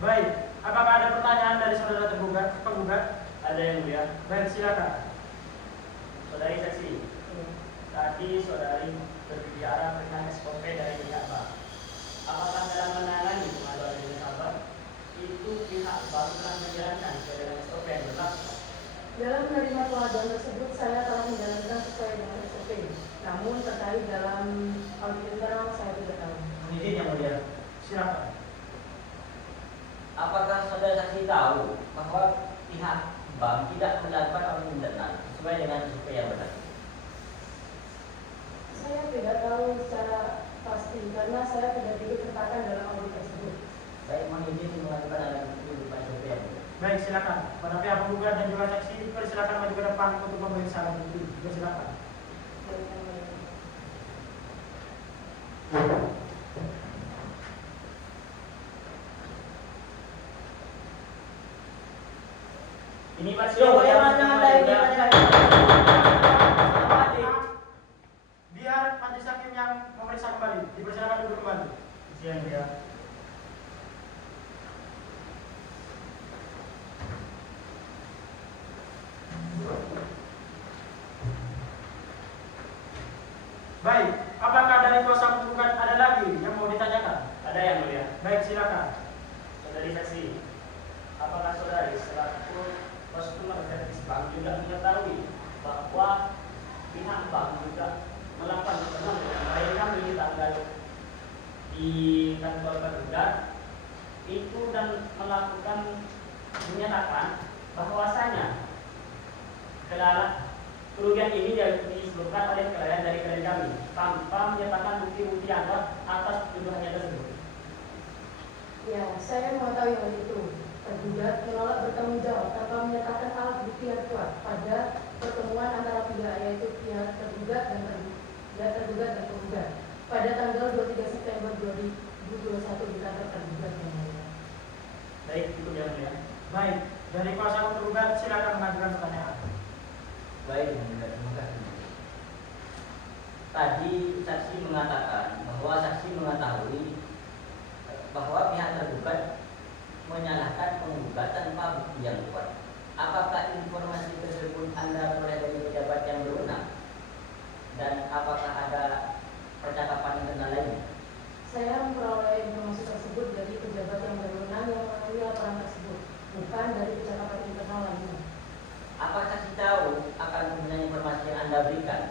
Baik, apakah ada pertanyaan dari saudara penggugat? Ada yang mulia. Baik, silakan. Saudari saksi, tadi saudari berbicara tentang SOP dari pihak bank. Apakah dalam menangani pengaduan dari nasabah itu pihak bank telah menjalankan sesuai dengan SOP yang berlaku? Dalam menerima pengaduan tersebut, saya telah menjalankan sesuai dengan SOP. Namun terkait dalam audit internal saya tidak tahu. Izin yang mulia, silakan. Apakah saudara saksi tahu bahwa pihak bank tidak melakukan audit internal sesuai dengan SOP yang berlaku? Saya tidak tahu secara pasti karena saya tidak diikutsertakan dalam audit tersebut. Baik, mohon izin melakukan alat bukti berupa SOP yang berlaku. Baik, silakan. Pada pihak penggugat dan juga saksi, persilakan maju ke depan untuk pemeriksaan bukti. Silakan. Ini Pak Jangan Biar majelis hakim yang memeriksa kembali. Dipersilakan duduk kembali. Siang ya. Baik, apakah dari kuasa penggugat ada lagi yang mau ditanyakan? Ada yang mulia. Baik, silakan. Saudari saksi, apakah saudari selaku customer service bank juga mengetahui bahwa pihak bank juga melakukan pertemuan dengan klien kami di tanggal di kantor tergugat itu dan melakukan menyatakan bahwasanya kerugian ini disebabkan oleh kelalaian dari klien kami tanpa menyatakan bukti-bukti yang kuat atas tuduhannya tersebut. Ya, saya mengetahui hal itu. Tergugat menolak bertanggung jawab tanpa menyatakan alat bukti yang kuat pada pertemuan antara pihak yaitu pihak tergugat dan penggugat pada tanggal 23 September 2021 di kantor tergugat yang mulia. Baik, itu yang mulia. Baik, dari kuasa penggugat silakan mengajukan pertanyaan. Baik, terima kasih. Tadi saksi mengatakan bahwa saksi mengetahui bahwa pihak tergugat menyalahkan penggugat tanpa bukti yang kuat. Apakah informasi tersebut Anda peroleh dari pejabat yang berwenang? Dan apakah ada percakapan internal lain? Saya memperoleh informasi tersebut dari pejabat yang berwenang yang mengalami laporan tersebut, bukan dari percakapan internal lainnya. Apa saksi tahu akan penggunaan informasi yang Anda berikan?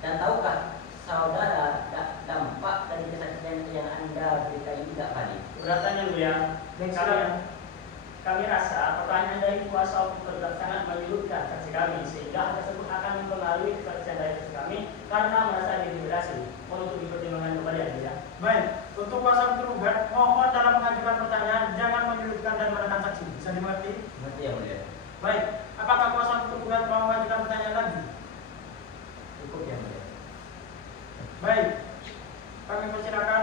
Dan tahukah saudara dampak dari kesaksian yang Anda berikan ini tidak valid? Keberatan yang mulia, kami rasa pertanyaan dari kuasa hukum tergugat sangat menyulitkan saksi kami sehingga hal tersebut akan mempengaruhi kesaksian dari saksi kami karena merasa diintimidasi. Mohon untuk dipertimbangkan kembali ya, tidak? Baik, untuk kuasa tergugat, mohon dalam mengajukan pertanyaan jangan menyulitkan dan menekan saksi. Bisa dimengerti? Mengerti yang mulia? Baik, apakah kuasa tergugat mau mengajukan pertanyaan lagi? Cukup yang mulia. Baik, kami persilakan.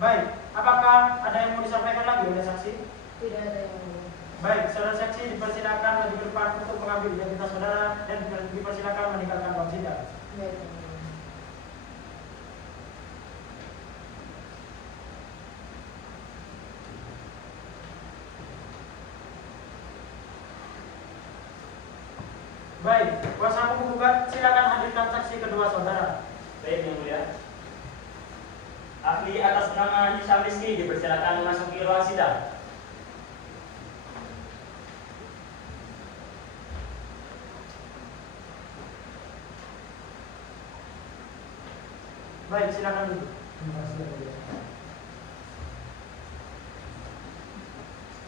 Baik, apakah ada yang mau disampaikan lagi oleh saksi? Tidak ada yang mulia. Baik, saudara saksi dipersilakan maju ke depan untuk mengambil identitas saudara dan dipersilakan meninggalkan ruang sidang. Baik, yang mulia. Baik, kuasa hukum penggugat silakan hadirkan saksi kedua saudara. Baik, Yang Mulia. Ahli atas nama Hisham Rizky dipersilakan memasuki ruang sidang. Baik, silakan duduk. Terima kasih Yang Mulia.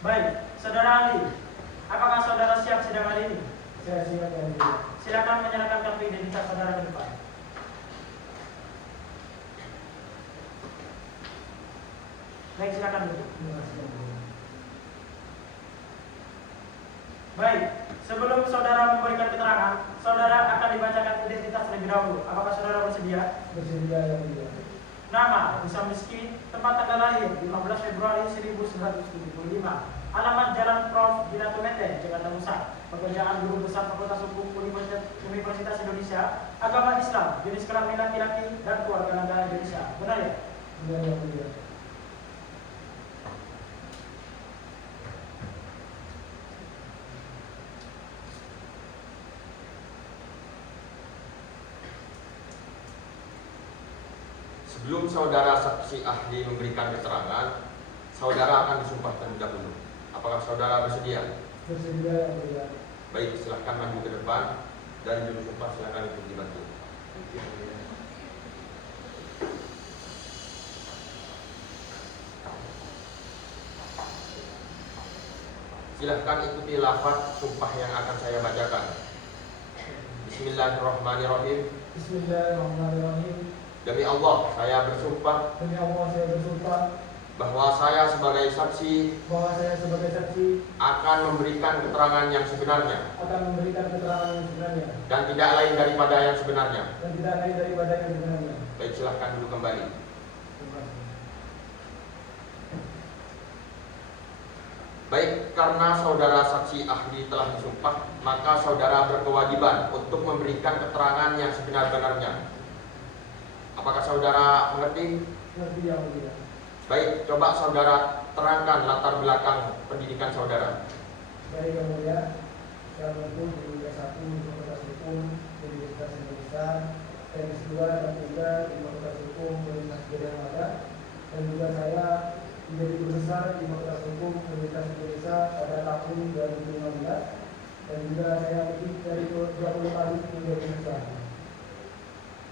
Baik, saudara ahli, apakah saudara siap sidang hari ini? Saya siap Yang Mulia. Silakan menyerahkan kartu identitas saudara ke depan. Baik, silakan duduk. Terima kasih Yang Mulia. Baik, sebelum saudara memberikan keterangan, saudara akan dibacakan identitas terlebih dahulu. Apakah saudara bersedia? Bersedia Yang Mulia. Nama, Hisham Rizky, tempat tanggal lahir 15 Februari 1975, alamat Jalan Prof. Dinato Mete, Jakarta Pusat, pekerjaan guru besar Fakultas Hukum Universitas Indonesia, agama Islam, jenis kelamin laki-laki, dan keluarga negara Indonesia. Benar ya? Benar Yang Mulia. Sebelum saudara saksi ahli memberikan keterangan, saudara akan disumpah terlebih dahulu. Apakah saudara bersedia? Bersedia Yang Mulia. Baik, silahkan maju ke depan dan juru sumpah silahkan ikut dibantu. Silahkan ikuti lafaz sumpah yang akan saya bacakan. Bismillahirrahmanirrahim. Bismillahirrahmanirrahim. Demi Allah, saya bersumpah Demi Allah saya bersumpah bahwa saya sebagai saksi bahwa saya sebagai saksi akan memberikan keterangan yang sebenarnya akan memberikan keterangan yang sebenarnya dan tidak lain daripada yang sebenarnya. dan tidak lain daripada yang sebenarnya. Baik, silahkan dulu kembali. Terima kasih. Baik, karena saudara saksi ahli telah disumpah, maka saudara berkewajiban untuk memberikan keterangan yang sebenar-benarnya. Apakah saudara mengerti? Mengerti Yang Mulia. Baik, coba saudara terangkan latar belakang pendidikan saudara. Baik Yang Mulia, saya menempuh di S1 di Fakultas Hukum Universitas Indonesia, S2 dan 3 di Fakultas Hukum Universitas Gajah Mada, dan juga saya menjadi guru besar di Fakultas Hukum Universitas Indonesia pada tahun 2015, dan juga saya lebih dari 20 kali menjadi besar.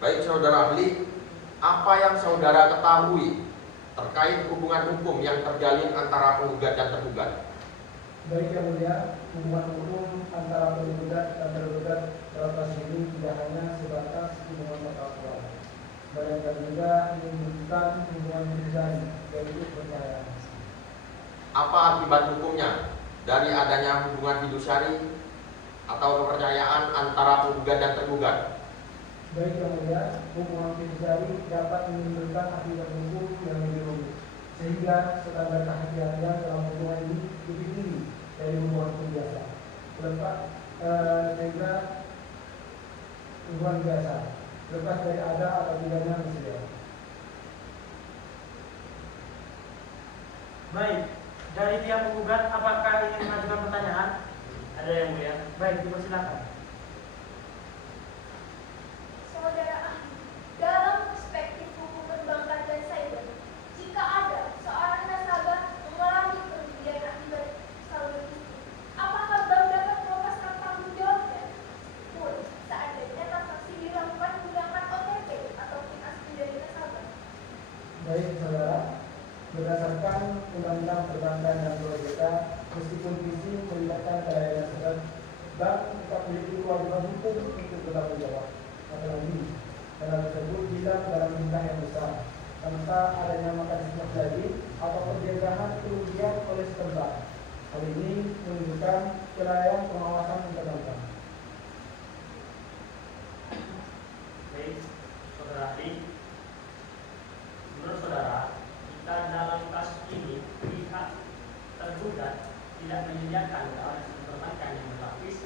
Baik saudara ahli, apa yang saudara ketahui terkait hubungan hukum yang terjalin antara penggugat dan tergugat? Baik Yang Mulia, hubungan hukum antara penggugat dan tergugat dalam kasus ini tidak hanya sebatas hubungan kontraktual, melainkan juga menunjukkan hubungan pribadi yaitu kepercayaan. Apa akibat hukumnya dari adanya hubungan fidusiari atau kepercayaan antara penggugat dan tergugat? Baik Yang Mulia, hubungan fidusiari dapat menimbulkan akibat hukum yang lebih rumit, sehingga standar kehati-hatian dalam hubungan ini lebih tinggi dari hubungan hukum biasa. Sehingga hubungan biasa lepas dari ada atau tidaknya manusia. Baik, dari pihak penggugat, apakah ingin mengajukan pertanyaan? Ada Yang Mulia. Baik, dipersilakan. Saudara ahli, dalam perspektif hukum perbankan dan cyber, jika ada seorang nasabah mengalami kerugian akibat saldo itu, apakah bank dapat melepaskan tanggung jawabnya? Pun, seandainya transaksi dilakukan menggunakan OTP ataupun asli dari nasabah. Baik saudara, berdasarkan Undang-Undang Perbankan dan OJK, meskipun visi melibatkan keadaan nasabah, bank tetap memiliki kewajiban hukum untuk bertanggung jawab. Apalagi dana tersebut hilang dalam jumlah yang besar tanpa adanya mekanisme lagi atau pencegahan kerugian oleh setempat. Hal ini menunjukkan kelalaian pengawasan perbankan. Baik, saudara ahli. Menurut saudara, jika dalam kasus ini pihak tergugat tidak menyediakan keamanan perbankan yang berlapis,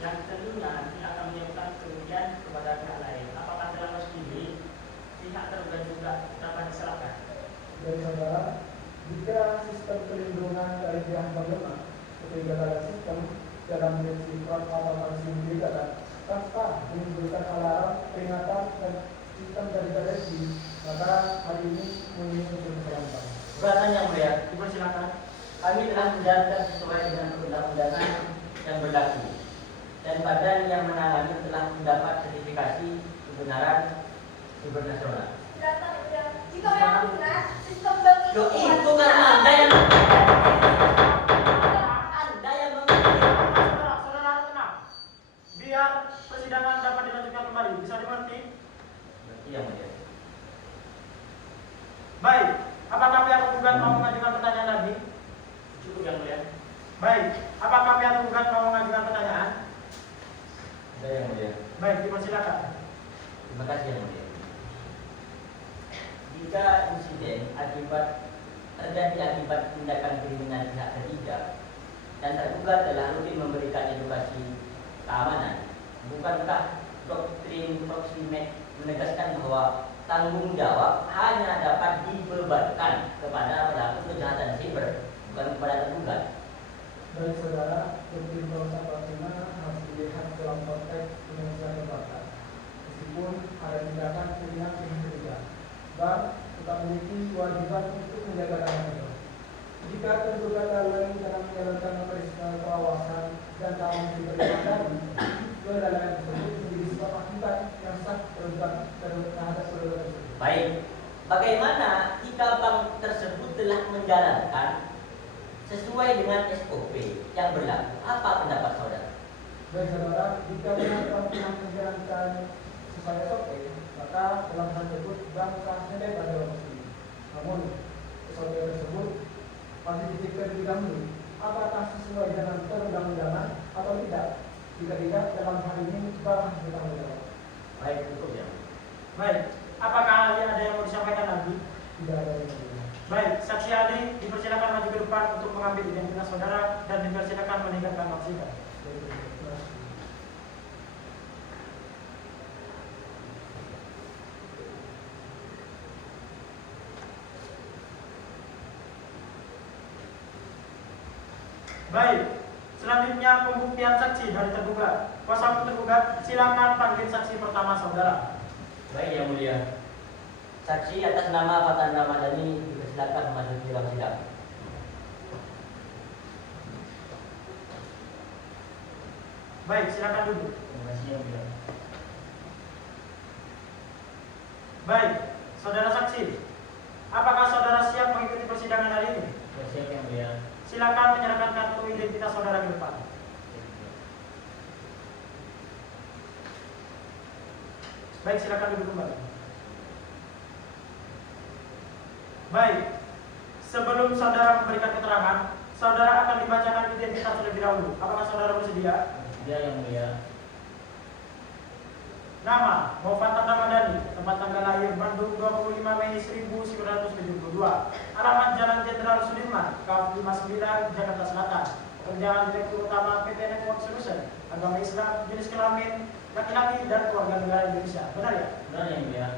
yang tentunya nanti akan menyebabkan kerugian kepada pihak lain. Apakah dalam kasus ini pihak tergugat juga dapat disalahkan? Dari saudara, jika sistem perlindungan dari pihak bank lemah, ketiga sistem dalam sifat atau sanksi memberikan tanpa menimbulkan alarm, peringatan, dan sistem dari maka hari ini memiliki unsur keselamatan. Gugatan yang mulia, Dipersilakan. kami telah menjalankan sesuai dengan perundang-undangan yang berlaku dan badan yang menangani telah mendapat sertifikasi kebenaran sumber nasional. Keberatan ya. Jika memang benar, sistem bank Loh, itu karena Anda yang Saudara tenang. Biar persidangan dapat dilanjutkan kembali. Bisa dimengerti? Iya, mulia. Baik. Apakah pihak tergugat mau mengajukan pertanyaan lagi? Cukup yang mulia. Baik. Apakah pihak tergugat mau mengajukan pertanyaan? Ada yang mulia. Baik, dipersilakan. Terima kasih yang mulia. Jika insiden terjadi akibat tindakan kriminal pihak ketiga dan tergugat telah rutin memberikan edukasi keamanan, bukankah doktrin proximate menegaskan bahwa tanggung jawab hanya dapat dibebankan kepada pelaku kejahatan siber, bukan kepada tergugat? Dari saudara, doktrin Rosa Fatima harus dilihat dalam konteks penyelesaian perbuatan. Meskipun ada tindakan kriminal pihak ketiga, bank tetap memiliki kewajiban untuk menjaga dana itu. Jika tergugat lalai dalam menjalankan operasional pengawasan dan keamanan siber yang tadi, kelalaian tersebut menjadi sebab akibat yang sah tergugat terhadap saudara tersebut. Baik, bagaimana jika bank tersebut telah menjalankan sesuai dengan SOP yang berlaku? Apa pendapat saudara? Baik saudara, jika benar bank telah menjalankan sesuai SOP, maka dalam hal tersebut bank seharusnya bebas dalam mesin. Namun SOP tersebut masih dipikir terlebih dahulu apakah sesuai dengan perundang-undangan atau tidak. Jika tidak, dalam hal ini bank harus bertanggung jawab. Baik, cukup ya. Baik. Apakah ada yang mau disampaikan lagi? Tidak ada yang lain. Baik, saksi ahli dipersilakan maju ke depan untuk mengambil identitas saudara dan dipersilakan meninggalkan maksimal. Baik, selanjutnya pembuktian saksi dari tergugat. Kuasa hukum tergugat, silakan panggil saksi pertama saudara. Baik yang mulia. Saksi atas nama Fatan Ramadhani dipersilakan memasuki ruang sidang. Baik, silakan duduk. Terima kasih yang mulia. Baik, saudara saksi, apakah saudara siap mengikuti persidangan hari ini? Siap yang mulia. Silakan menyerahkan kartu identitas saudara ke depan. Baik, silakan duduk kembali. Baik, sebelum saudara memberikan keterangan, saudara akan dibacakan identitas terlebih dahulu. Apakah saudara bersedia? Dia yang mulia. Nama, Fatan Ramadhani, tempat tanggal lahir Bandung 25 Mei 1972. Alamat Jalan Jenderal Sudirman, KAF 59, Jakarta Selatan. Pekerjaan Direktur Utama PT Network Solution. Agama Islam, jenis kelamin laki-laki dan keluarga negara Indonesia. Benar ya? Benar yang mulia.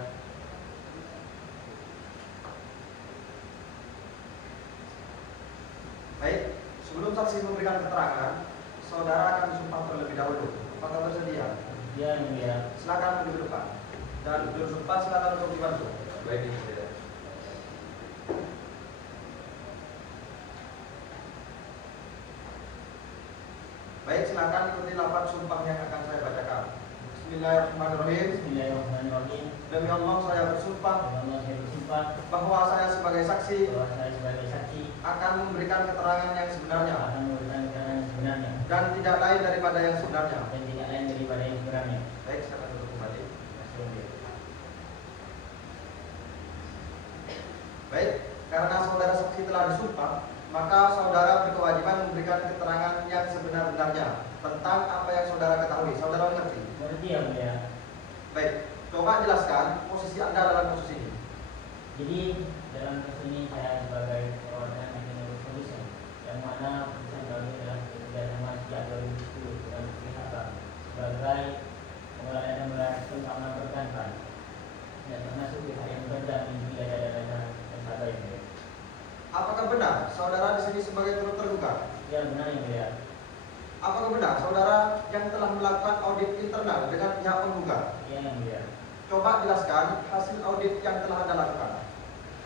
Baik, sebelum saksi memberikan keterangan, saudara akan disumpah terlebih dahulu. Apakah bersedia? Dia yang mulia. Silakan maju ke depan. Dan juru sumpah silakan untuk dibantu. Baik, yang mulia. Baik, silakan ikuti lafaz sumpah yang akan saya bacakan. Bismillahirrahmanirrahim. Bismillahirrahmanirrahim. Demi Allah saya bersumpah Allah saya bersumpah bahwa saya sebagai saksi bahwa saya sebagai saksi akan memberikan keterangan yang sebenarnya akan memberikan keterangan yang sebenarnya dan tidak lain daripada yang sebenarnya. dan tidak lain daripada yang sebenarnya. Baik, silakan duduk kembali. Terima kasih yang mulia. Baik, karena saudara saksi telah disumpah, maka saudara berkewajiban memberikan keterangan yang sebenar-benarnya tentang apa yang saudara ketahui. Saudara mengerti? Mengerti yang mulia. Baik, coba jelaskan posisi Anda dalam kasus ini. Jadi dalam kasus ini saya sebagai perwakilan Network Solution yang mana perusahaan kami telah bekerja sama sejak 2010 dengan pihak bank sebagai pengelola dan melakukan keamanan perbankan dan termasuk pihak yang bekerja di wilayah daerah dan sahabat yang mulia. Apakah benar saudara di sini sebagai turut tergugat? Ya benar yang mulia. Apakah benar saudara yang telah melakukan audit internal dengan pihak penggugat? Iya yang mulia. Coba jelaskan hasil audit yang telah Anda lakukan.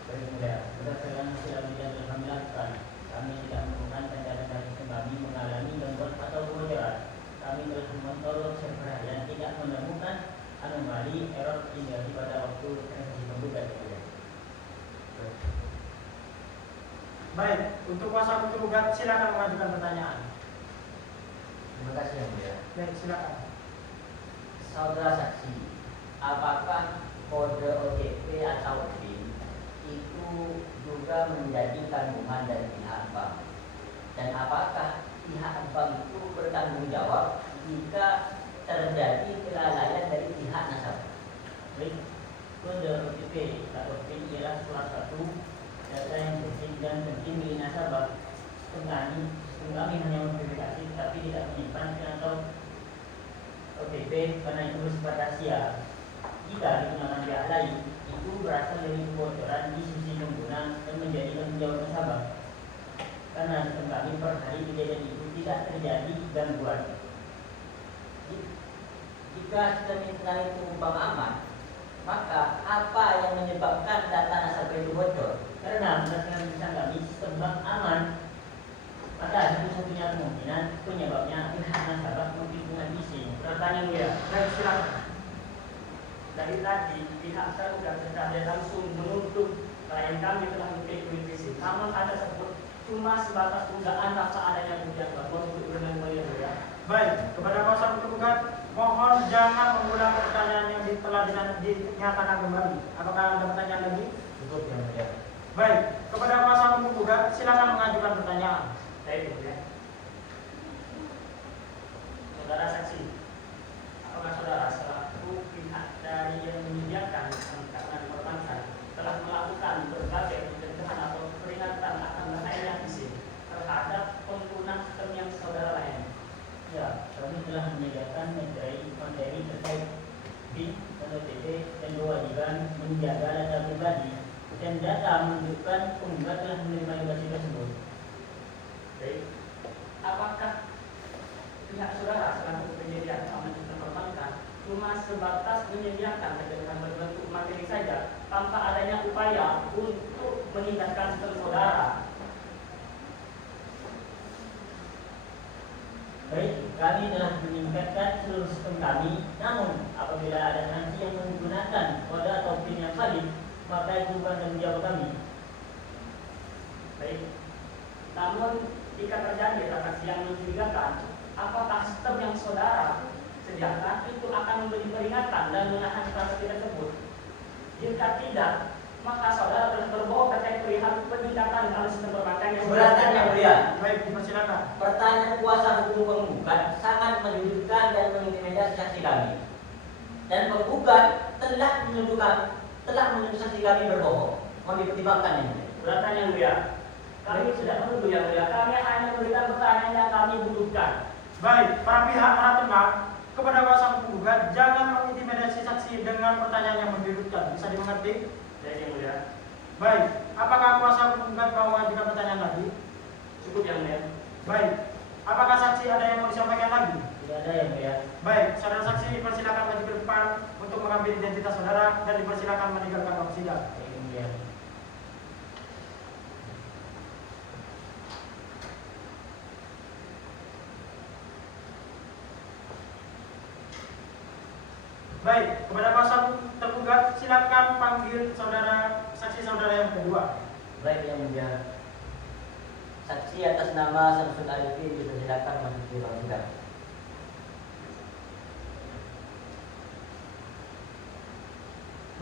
Baik yang mulia. Berdasarkan hasil audit yang telah kami lakukan, kami tidak menemukan tanda-tanda sistem kami mengalami gangguan atau kebocoran. Kami telah memonitor server dan tidak menemukan anomali error indikasi pada waktu transaksi penggugat yang mulia. Baik, untuk kuasa hukum penggugat silakan mengajukan pertanyaan. Terima kasih yang mulia. Baik, silakan. Saudara saksi, apakah kode OTP atau PIN itu juga menjadi tanggungan dari pihak bank? Dan apakah pihak bank itu bertanggung jawab jika terjadi kelalaian dari pihak nasabah? Baik, kode OTP atau PIN ialah salah satu data yang penting dan penting bagi nasabah. Kami hanya memverifikasi tapi tidak menyimpan PIN atau OTP karena itu bersifat rahasia. Jika digunakan pihak lain, itu berasal dari kebocoran di sisi pengguna dan menjadi tanggung jawab nasabah. Karena sistem kami per hari kejadian itu tidak terjadi gangguan. Jika sistem internal itu aman, maka apa yang menyebabkan data nasabah itu bocor? Karena berdasarkan keputusan kami, sistem bank aman, maka satu-satunya kemungkinan penyebabnya pihak nasabah menghitungan phishing. Pertanyaan mulia. Baik, silakan. Dari tadi pihak tergugat secara langsung menuntut klien kami telah mengikuti phishing. Namun hal tersebut cuma sebatas dugaan tanpa adanya bukti bahwa untuk berenang mulia. Baik, kepada kuasa hukum penggugat, mohon jangan mengulang pertanyaan yang telah dinyatakan kembali. Apakah ada pertanyaan lagi? Cukup yang mulia. Baik, kepada kuasa hukum penggugat silakan mengajukan pertanyaan. Baik, mulia. Saudara saksi, apakah saudara selaku pihak dari yang menyediakan karena perbankan telah melakukan berbagai pencegahan atau peringatan akan bahaya phishing terhadap pengguna sistem yang saudara layani? Ya, kami telah menyediakan materi terkait PIN dan OTP dan kewajiban menjaga data pribadi dan data menunjukkan penggugat telah menerima informasi tersebut. Baik, apakah pihak saudara selaku penyedia keamanan sistem perbankan cuma sebatas menyediakan pencegahan berbentuk materi saja tanpa adanya upaya untuk meningkatkan sistem saudara? Baik, kami telah meningkatkan seluruh sistem kami. Namun, apabila ada sanksi yang menggunakan kode atau PIN yang valid, maka itu bukan tanggung jawab kami. Baik, namun jika terjadi transaksi yang mencurigakan, apakah sistem yang saudara sediakan itu akan memberi peringatan dan menahan transaksi tersebut? Jika tidak, maka saudara telah berbohong terkait perihal peningkatan dalam sistem perbankan yang Keberatan yang mulia. Baik, dipersilakan. Pertanyaan kuasa hukum penggugat sangat menyudutkan dan mengintimidasi saksi kami. Dan penggugat telah menuduh saksi kami berbohong. Mohon dipertimbangkan ini. Keberatan yang mulia. Kami sudah menuduh yang mulia. Kami hanya memberikan pertanyaan yang kami butuhkan. Baik, para pihak para tenang, kepada kuasa hukum penggugat jangan mengintimidasi saksi dengan pertanyaan yang menyudutkan. Bisa dimengerti? Baik yang mulia. Baik, apakah kuasa hukum penggugat mau mengajukan pertanyaan lagi? Cukup yang mulia. Baik, apakah saksi ada yang mau disampaikan lagi? Tidak ada yang mulia. Baik, saudara saksi dipersilakan maju ke depan untuk mengambil identitas saudara dan dipersilakan meninggalkan ruang sidang. Baik yang mulia. Baik, kepada kuasa hukum tergugat silakan panggil saksi saudara yang kedua. Baik yang mulia. Saksi atas nama Samsul Arifin dipersilakan masuk ke ruang sidang.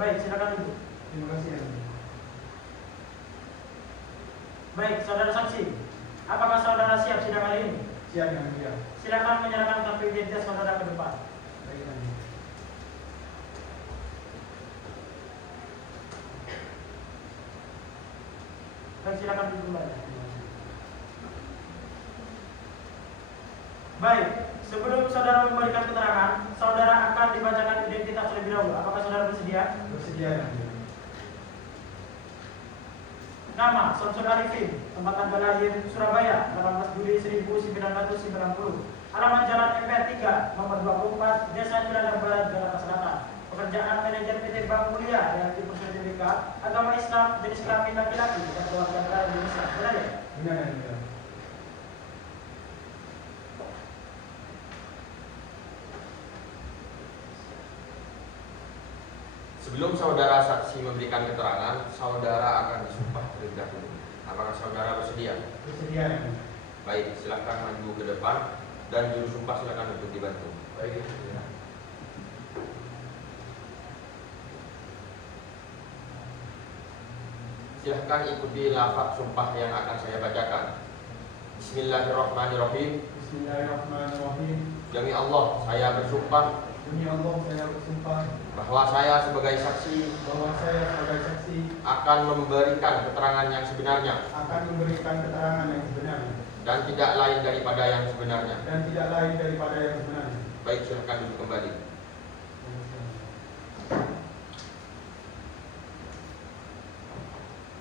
Baik, silakan ibu. Terima kasih yang mulia. Baik, saudara saksi, apakah saudara siap sidang kali ini? Siap yang mulia. Silakan menyerahkan kartu identitas saudara ke depan. Baik yang mulia. Baik, silakan duduk kembali. Baik, sebelum saudara memberikan keterangan, saudara akan dibacakan identitas terlebih dahulu. Apakah saudara bersedia? Bersedia yang mulia. Nama Samsul Arifin, tempat tanggal lahir Surabaya, 18 Juli 1990. Alamat Jalan MPR 3, nomor 24, Desa Cilandak Barat, Jakarta Selatan. Pekerjaan manajer PT Bank Mulia yang bersertifikat agama Islam, jenis kelamin laki-laki dan keluarga negara Indonesia. Benar ya? Benar yang mulia. Sebelum saudara saksi memberikan keterangan, saudara akan disumpah terlebih dahulu. Apakah saudara bersedia? Bersedia yang mulia. Baik, silakan maju ke depan dan juru sumpah silakan untuk dibantu. Baik. Silahkan ikuti lafaz sumpah yang akan saya bacakan. Bismillahirrahmanirrahim. Bismillahirrahmanirrahim. Demi Allah, saya bersumpah Demi Allah saya bersumpah bahwa saya sebagai saksi bahwa saya sebagai saksi akan memberikan keterangan yang sebenarnya akan memberikan keterangan yang sebenarnya dan tidak lain daripada yang sebenarnya. Baik, silahkan duduk kembali.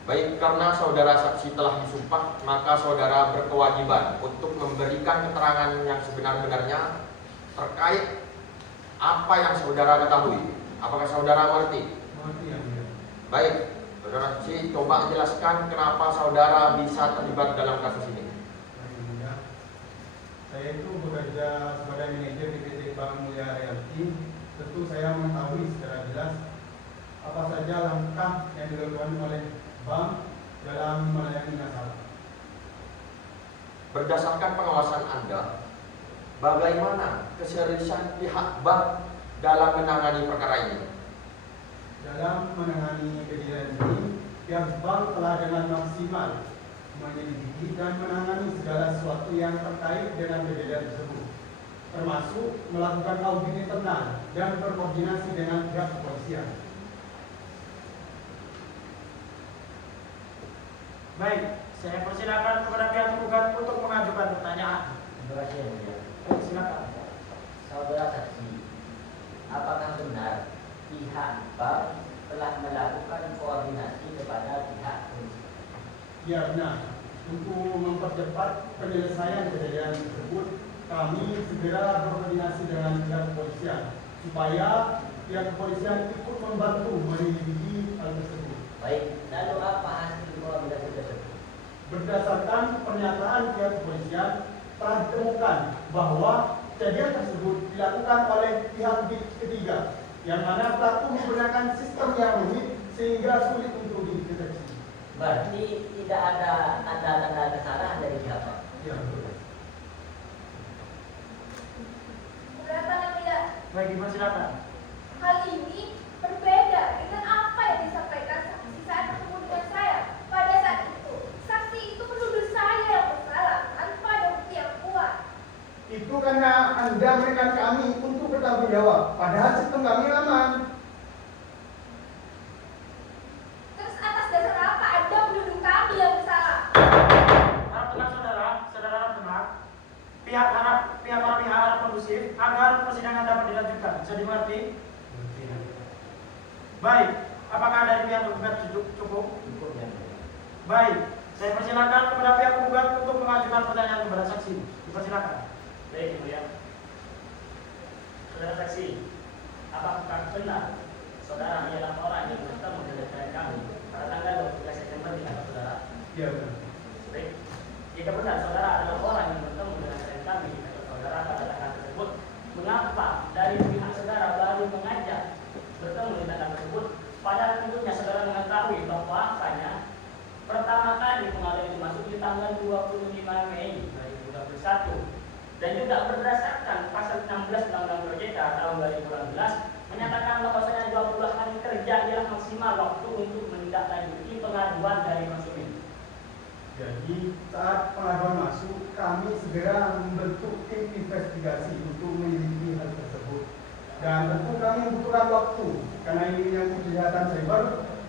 Baik, karena saudara saksi telah disumpah, maka saudara berkewajiban untuk memberikan keterangan yang sebenar-benarnya terkait apa yang saudara ketahui. Apakah saudara mengerti? Mengerti yang mulia. Baik, saudara saksi coba jelaskan kenapa saudara bisa terlibat dalam kasus ini. Baik, yang mulia. Saya itu bekerja sebagai manajer di PT Bank Mulia Realty. Tentu saya mengetahui secara jelas apa saja langkah yang dilakukan oleh bank dalam melayani nasabah. Berdasarkan pengawasan Anda, bagaimana keseriusan pihak bank dalam menangani perkara ini? Dalam menangani kejadian ini, pihak bank telah dengan maksimal menyelidiki dan menangani segala sesuatu yang terkait dengan kejadian tersebut, termasuk melakukan audit internal dan berkoordinasi dengan pihak kepolisian. Baik, saya persilakan kepada pihak tergugat untuk mengajukan pertanyaan. Terima kasih yang mulia. Baik, silakan. Saudara saksi, apakah benar pihak bank telah melakukan koordinasi kepada pihak polisi? Ya benar. Untuk mempercepat penyelesaian kejadian tersebut, kami segera berkoordinasi dengan pihak kepolisian supaya pihak kepolisian ikut membantu menyelidiki hal tersebut. Baik, lalu apa hasil koordinasi tersebut? Berdasarkan pernyataan pihak kepolisian, telah ditemukan bahwa kejadian tersebut dilakukan oleh pihak ketiga, yang mana pelaku menggunakan sistem yang rumit sehingga sulit untuk dideteksi. Berarti tidak ada tanda-tanda kesalahan dari pihak bank. Ya betul. Keberatan yang tidak. Baik, dipersilakan. Hal ini berbeda dengan apa yang disampaikan saksi saat bertemu dengan saya. Pada saat itu, saksi itu menuduh saya yang bersalah tanpa ada bukti yang kuat. Itu karena Anda memberikan kami untuk bertanggung jawab, padahal sistem kami aman. Terus atas dasar apa Anda menuduh kami yang bersalah? Harap tenang saudara, saudara harap tenang. Pihak para pihak harap kondusif agar persidangan dapat dilanjutkan. Bisa dimengerti? Baik, apakah dari pihak tergugat cukup? Cukup yang mulia. Baik, saya persilakan kepada pihak tergugat untuk mengajukan pertanyaan kepada saksi. Dipersilakan. Baik, Ibu ya. Saudara saksi, apakah benar saudara adalah orang yang bertemu dengan klien kami pada tanggal 12 September di kantor saudara? Ya benar. Baik, jika benar saudara adalah orang yang bertemu dengan klien kami di kantor saudara pada tanggal tersebut, mengapa dari pihak saudara baru mengajak bertemu di tanggal tersebut? Padahal tentunya saudara mengetahui bahwasanya pertama kali pengaduan itu masuk di tanggal 25 Mei 2021. Dan juga berdasarkan pasal 16 Undang-Undang OJK tahun 2018 menyatakan bahwasanya 20 hari kerja adalah maksimal waktu untuk menindaklanjuti pengaduan dari konsumen. Jadi saat pengaduan masuk, kami segera membentuk tim investigasi untuk menyelidiki hal tersebut. Dan tentu kami membutuhkan waktu, karena ini menyangkut kejahatan cyber.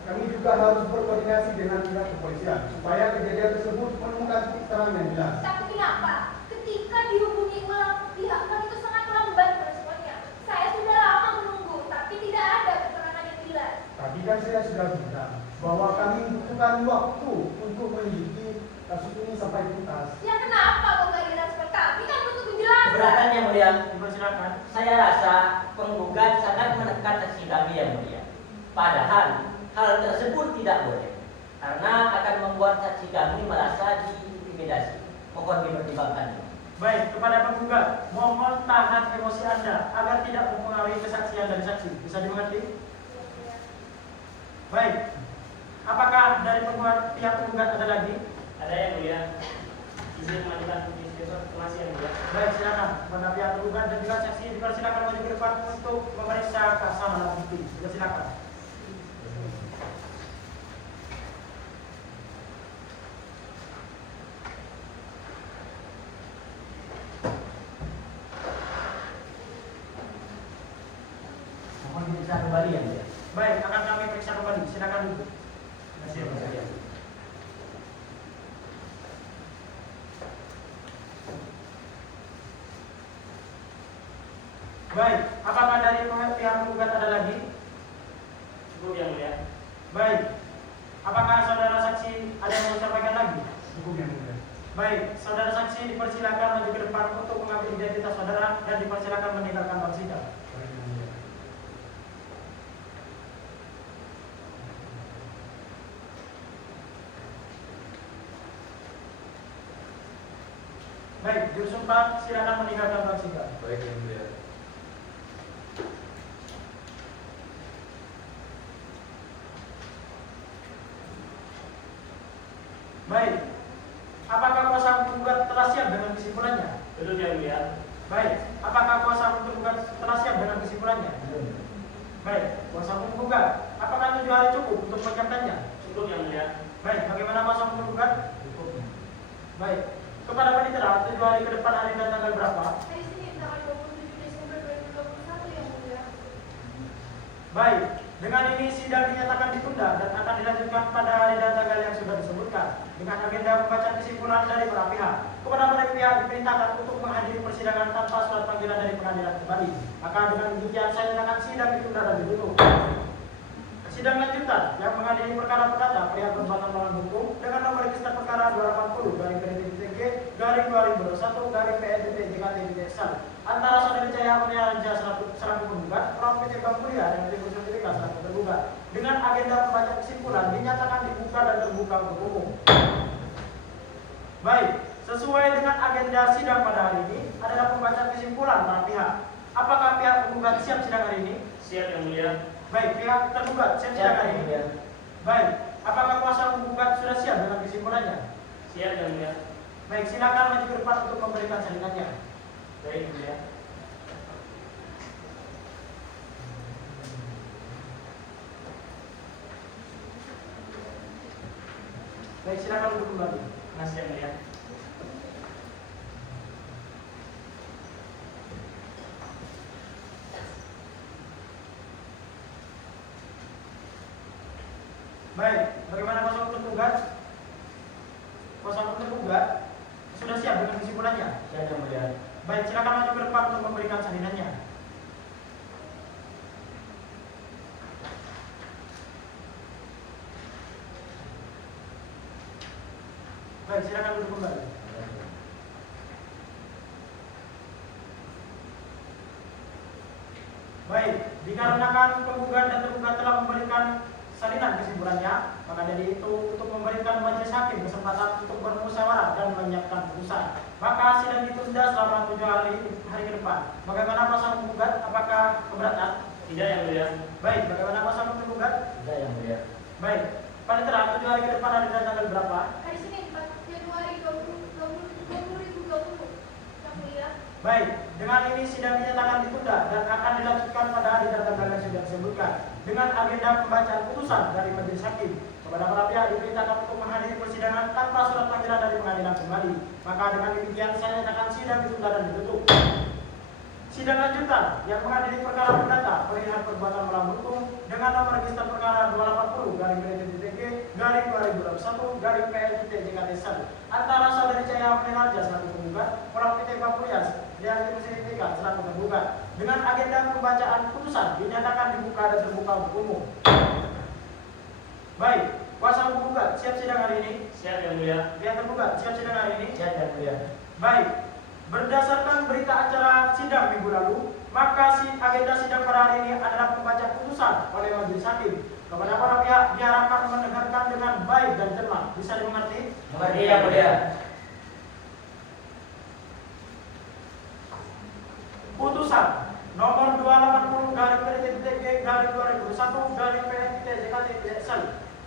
Kami juga harus berkoordinasi dengan pihak kepolisian supaya kejadian tersebut menemukan titik terang yang jelas. Tapi kenapa? Ketika dihubungi ulang pihak bank itu sangat lambat meresponnya. Saya sudah lama menunggu, tapi tidak ada keterangan yang jelas. Tadi kan saya sudah bilang bahwa kami membutuhkan waktu untuk menyelidiki kasus ini sampai tuntas. Ya kenapa kok nggak direspon? Kami kan butuh penjelasan. keberatan yang mulia. Dipersilakan. Saya rasa penggugat sangat menekan saksi kami yang mulia. Padahal hal tersebut tidak boleh karena akan membuat saksi kami merasa diintimidasi. Mohon dipertimbangkan. Baik, kepada penggugat, mohon tahan emosi Anda agar tidak mempengaruhi kesaksian dari saksi. Bisa dimengerti? Baik. Apakah dari pihak penggugat ada lagi? Ada yang mulia. Izin mengajukan informasi yang mulia. Baik, silakan. Kepada pihak penggugat dan juga saksi dipersilakan maju ke depan untuk memeriksa keabsahan alat bukti. Silakan. Mohon diperiksa kembali yang mulia. Baik, akan kami periksa kembali. Silakan duduk. Terima kasih. Baik, apakah dari pihak penggugat ada lagi? Cukup yang mulia. Baik. Apakah saudara saksi ada yang mau sampaikan lagi? Cukup yang mulia. Baik, saudara saksi dipersilakan maju ke depan untuk mengambil identitas saudara dan dipersilakan meninggalkan ruang sidang. Baik yang mulia. Baik, juru sumpah silakan meninggalkan ruang sidang. Baik yang mulia. Baik. Apakah kuasa penggugat telah siap dengan kesimpulannya? Betul yang mulia. Baik. Apakah kuasa penggugat telah siap dengan kesimpulannya? Baik. Kuasa penggugat, apakah 7 hari cukup untuk menyiapkannya? Cukup yang mulia. Baik. Bagaimana kuasa penggugat? Cukup. Baik. Kepada panitera, 7 hari ke depan hari dan tanggal berapa? Hari Senin tanggal 27 Desember 2021 yang mulia. Baik. Dengan ini sidang dinyatakan ditunda dan akan dilanjutkan pada hari dan tanggal yang sudah disebutkan dengan agenda pembacaan kesimpulan dari para pihak. Kepada para pihak diperintahkan untuk menghadiri persidangan tanpa surat panggilan dari pengadilan kembali. Maka dengan demikian saya nyatakan sidang ditunda dan ditutup. Sidang lanjutan yang mengadili perkara perdata pihak berbadan melawan hukum dengan nomor register perkara 280/PNPT-1/2021/PNPT-JKT-1 antara saudari Cahaya Kurniaranja selaku penggugat, Prof. PT Bang Mulia dan Ibu Sertifikat selaku tergugat dengan agenda pembacaan kesimpulan dinyatakan dibuka dan terbuka untuk umum. Baik, sesuai dengan agenda sidang pada hari ini adalah pembacaan kesimpulan para pihak. Apakah pihak penggugat siap sidang hari ini? Siap yang mulia. Baik, pihak tergugat siap sidang hari ini. Baik, apakah kuasa penggugat sudah siap dengan kesimpulannya? Siap yang mulia. Baik, silakan maju ke depan untuk memberikan salinannya. Baik yang mulia. Baik, silakan duduk kembali. Masih yang mulia. Baik, bagaimana kuasa hukum tergugat? Kuasa hukum tergugat sudah siap dengan kesimpulannya? Siap yang mulia. Baik, silakan maju ke depan untuk memberikan salinannya. Baik, silakan duduk kembali. Baik, dikarenakan penggugat dan tergugat telah memberikan salinan kesimpulannya, maka dari itu untuk memberikan majelis hakim kesempatan untuk bermusyawarah dan menyiapkan putusan. Maka sidang ditunda selama 7 hari ke depan. Bagaimana kuasa penggugat? Apakah keberatan? Tidak yang mulia. Baik, bagaimana kuasa penggugat? Tidak yang mulia. Baik, panitera 7 hari ke depan hari dan tanggal berapa? Hari Senin 4 Januari 2020 yang mulia. Baik, dengan ini sidang dinyatakan ditunda dan akan dilanjutkan pada hari dan tanggal yang sudah disebutkan dengan agenda pembacaan putusan dari majelis hakim. Kepada para pihak diperintahkan untuk menghadiri persidangan tanpa surat panggilan dari pengadilan kembali. Maka dengan demikian saya nyatakan sidang ditunda dan ditutup. Sidang lanjutan yang mengadili perkara perdata perihal perbuatan melawan hukum dengan nomor register perkara 280/PNPT-1/2021/PNPT-JKT1 antara saudari Cahaya Kurniaranja selaku penggugat, Prof. PT Bang Mulia dan Ibu Sertifikat selaku tergugat dengan agenda pembacaan putusan dinyatakan dibuka dan terbuka untuk umum. Baik, kuasa penggugat siap sidang hari ini? Siap yang mulia. Pihak tergugat siap sidang hari ini? Siap yang mulia. Baik, Berdasarkan berita acara sidang minggu lalu, maka agenda sidang pada hari ini adalah pembacaan putusan oleh majelis hakim. Kepada para pihak diharapkan mendengarkan dengan baik dan cermat. Bisa dimengerti? Mengerti yang mulia. Putusan nomor 280/PTTG/2021/PNTJKT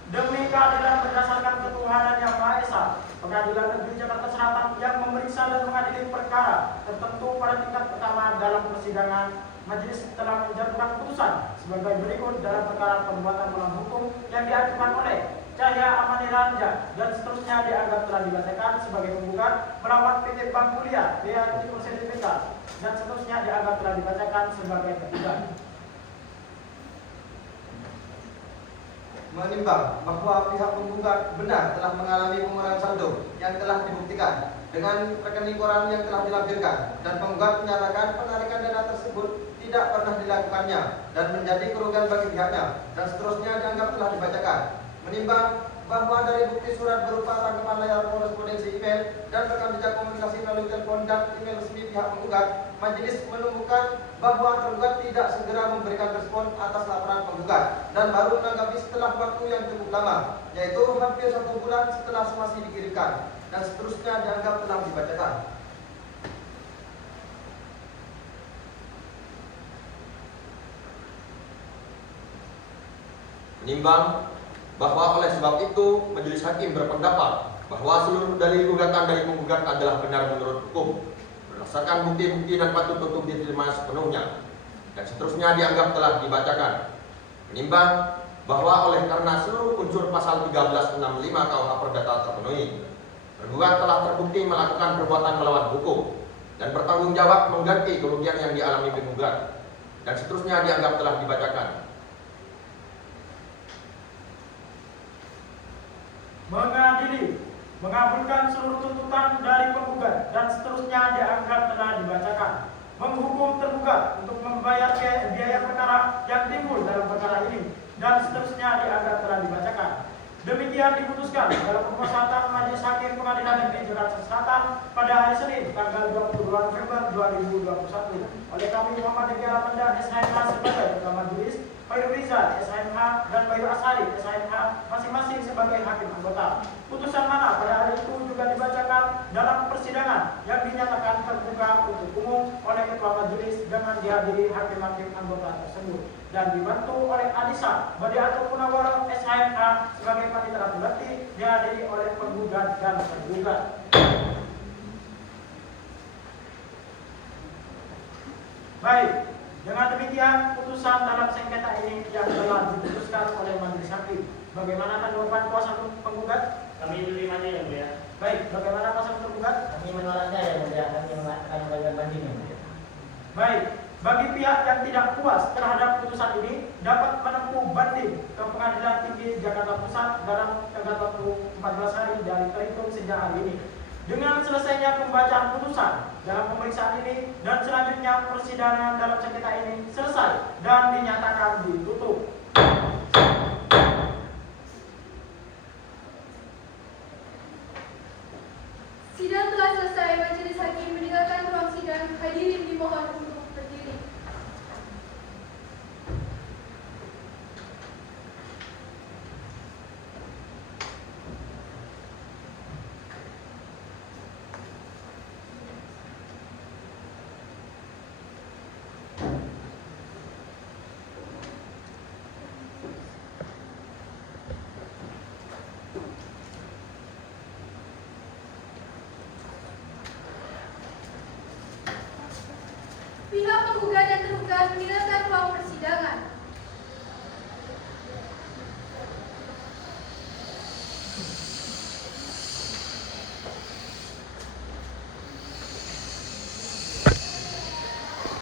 demi keadilan berdasarkan ketuhanan yang Maha Esa, Pengadilan Negeri Jakarta Selatan yang memeriksa dan mengadili perkara tertentu pada tingkat pertama dalam persidangan, majelis telah menjatuhkan putusan sebagai berikut dalam perkara perbuatan melawan hukum yang diajukan oleh Cahya Amani Ranja dan seterusnya dianggap telah dibacakan sebagai penggugat melawan PT Bank Mulia Bea Cukur Sertifikat dan seterusnya dianggap telah dibacakan sebagai tergugat. Menimbang bahwa pihak penggugat benar telah mengalami pengurangan saldo yang telah dibuktikan dengan rekening koran yang telah dilampirkan, dan penggugat menyatakan penarikan dana tersebut tidak pernah dilakukannya dan menjadi kerugian bagi pihaknya, dan seterusnya dianggap telah dibacakan. Menimbang bahwa dari bukti surat berupa tangkapan layar korespondensi email dan rekam jejak komunikasi melalui telepon dan email resmi pihak penggugat, majelis menemukan bahwa tergugat tidak segera memberikan respon atas laporan penggugat dan baru menanggapi setelah waktu yang cukup lama, yaitu hampir 1 bulan setelah somasi dikirimkan, dan seterusnya dianggap telah dibacakan. Menimbang bahwa oleh sebab itu majelis hakim berpendapat bahwa seluruh dalil gugatan dari penggugat adalah benar menurut hukum berdasarkan bukti-bukti dan patut untuk diterima sepenuhnya, dan seterusnya dianggap telah dibacakan. Menimbang bahwa oleh karena seluruh unsur pasal 1365 KUH Perdata terpenuhi, penggugat telah terbukti melakukan perbuatan melawan hukum dan bertanggung jawab mengganti kerugian yang dialami penggugat, dan seterusnya dianggap telah dibacakan. Mengadili, mengabulkan seluruh tuntutan dari penggugat dan seterusnya dianggap telah dibacakan. Menghukum tergugat untuk membayar biaya perkara yang timbul dalam perkara ini dan seterusnya dianggap telah dibacakan. Demikian diputuskan dalam permuasatan Majelis Hakim Pengadilan Negeri Jakarta Selatan pada hari Senin tanggal 22 November 2021 oleh kami Muhammad Egi Alapenda SHMH sebagai Ketua Majelis, Khairul Rizal SHMH dan Bayu Ashari SHMH masing-masing sebagai hakim anggota. Putusan mana pada hari itu juga dibacakan dalam persidangan yang dinyatakan terbuka untuk umum oleh Ketua Majelis dengan dihadiri hakim-hakim anggota tersebut dan dibantu oleh Anissa Badiatul Munawwarah SHMH sebagai panitera pengganti, dihadiri oleh penggugat dan tergugat. Baik, dengan demikian putusan dalam sengketa ini yang telah diputuskan oleh majelis hakim. Bagaimana tanggapan kuasa penggugat? Kami menerimanya yang mulia. Baik, bagaimana kuasa tergugat? Kami menolaknya yang mulia, kami mengatakan melakukan banding yang mulia. Baik, bagi pihak yang tidak puas terhadap putusan ini dapat menempuh banding ke Pengadilan Tinggi Jakarta Pusat dalam tenggat waktu 14 hari dari terhitung sejak hari ini. Dengan selesainya pembacaan putusan dalam pemeriksaan ini dan selanjutnya persidangan dalam sengketa ini selesai dan dinyatakan ditutup. Sidang telah selesai. Majelis hakim meninggalkan ruang sidang. Hadirin dimohon untuk berdiri. Pihak penggugat dan tergugat menilai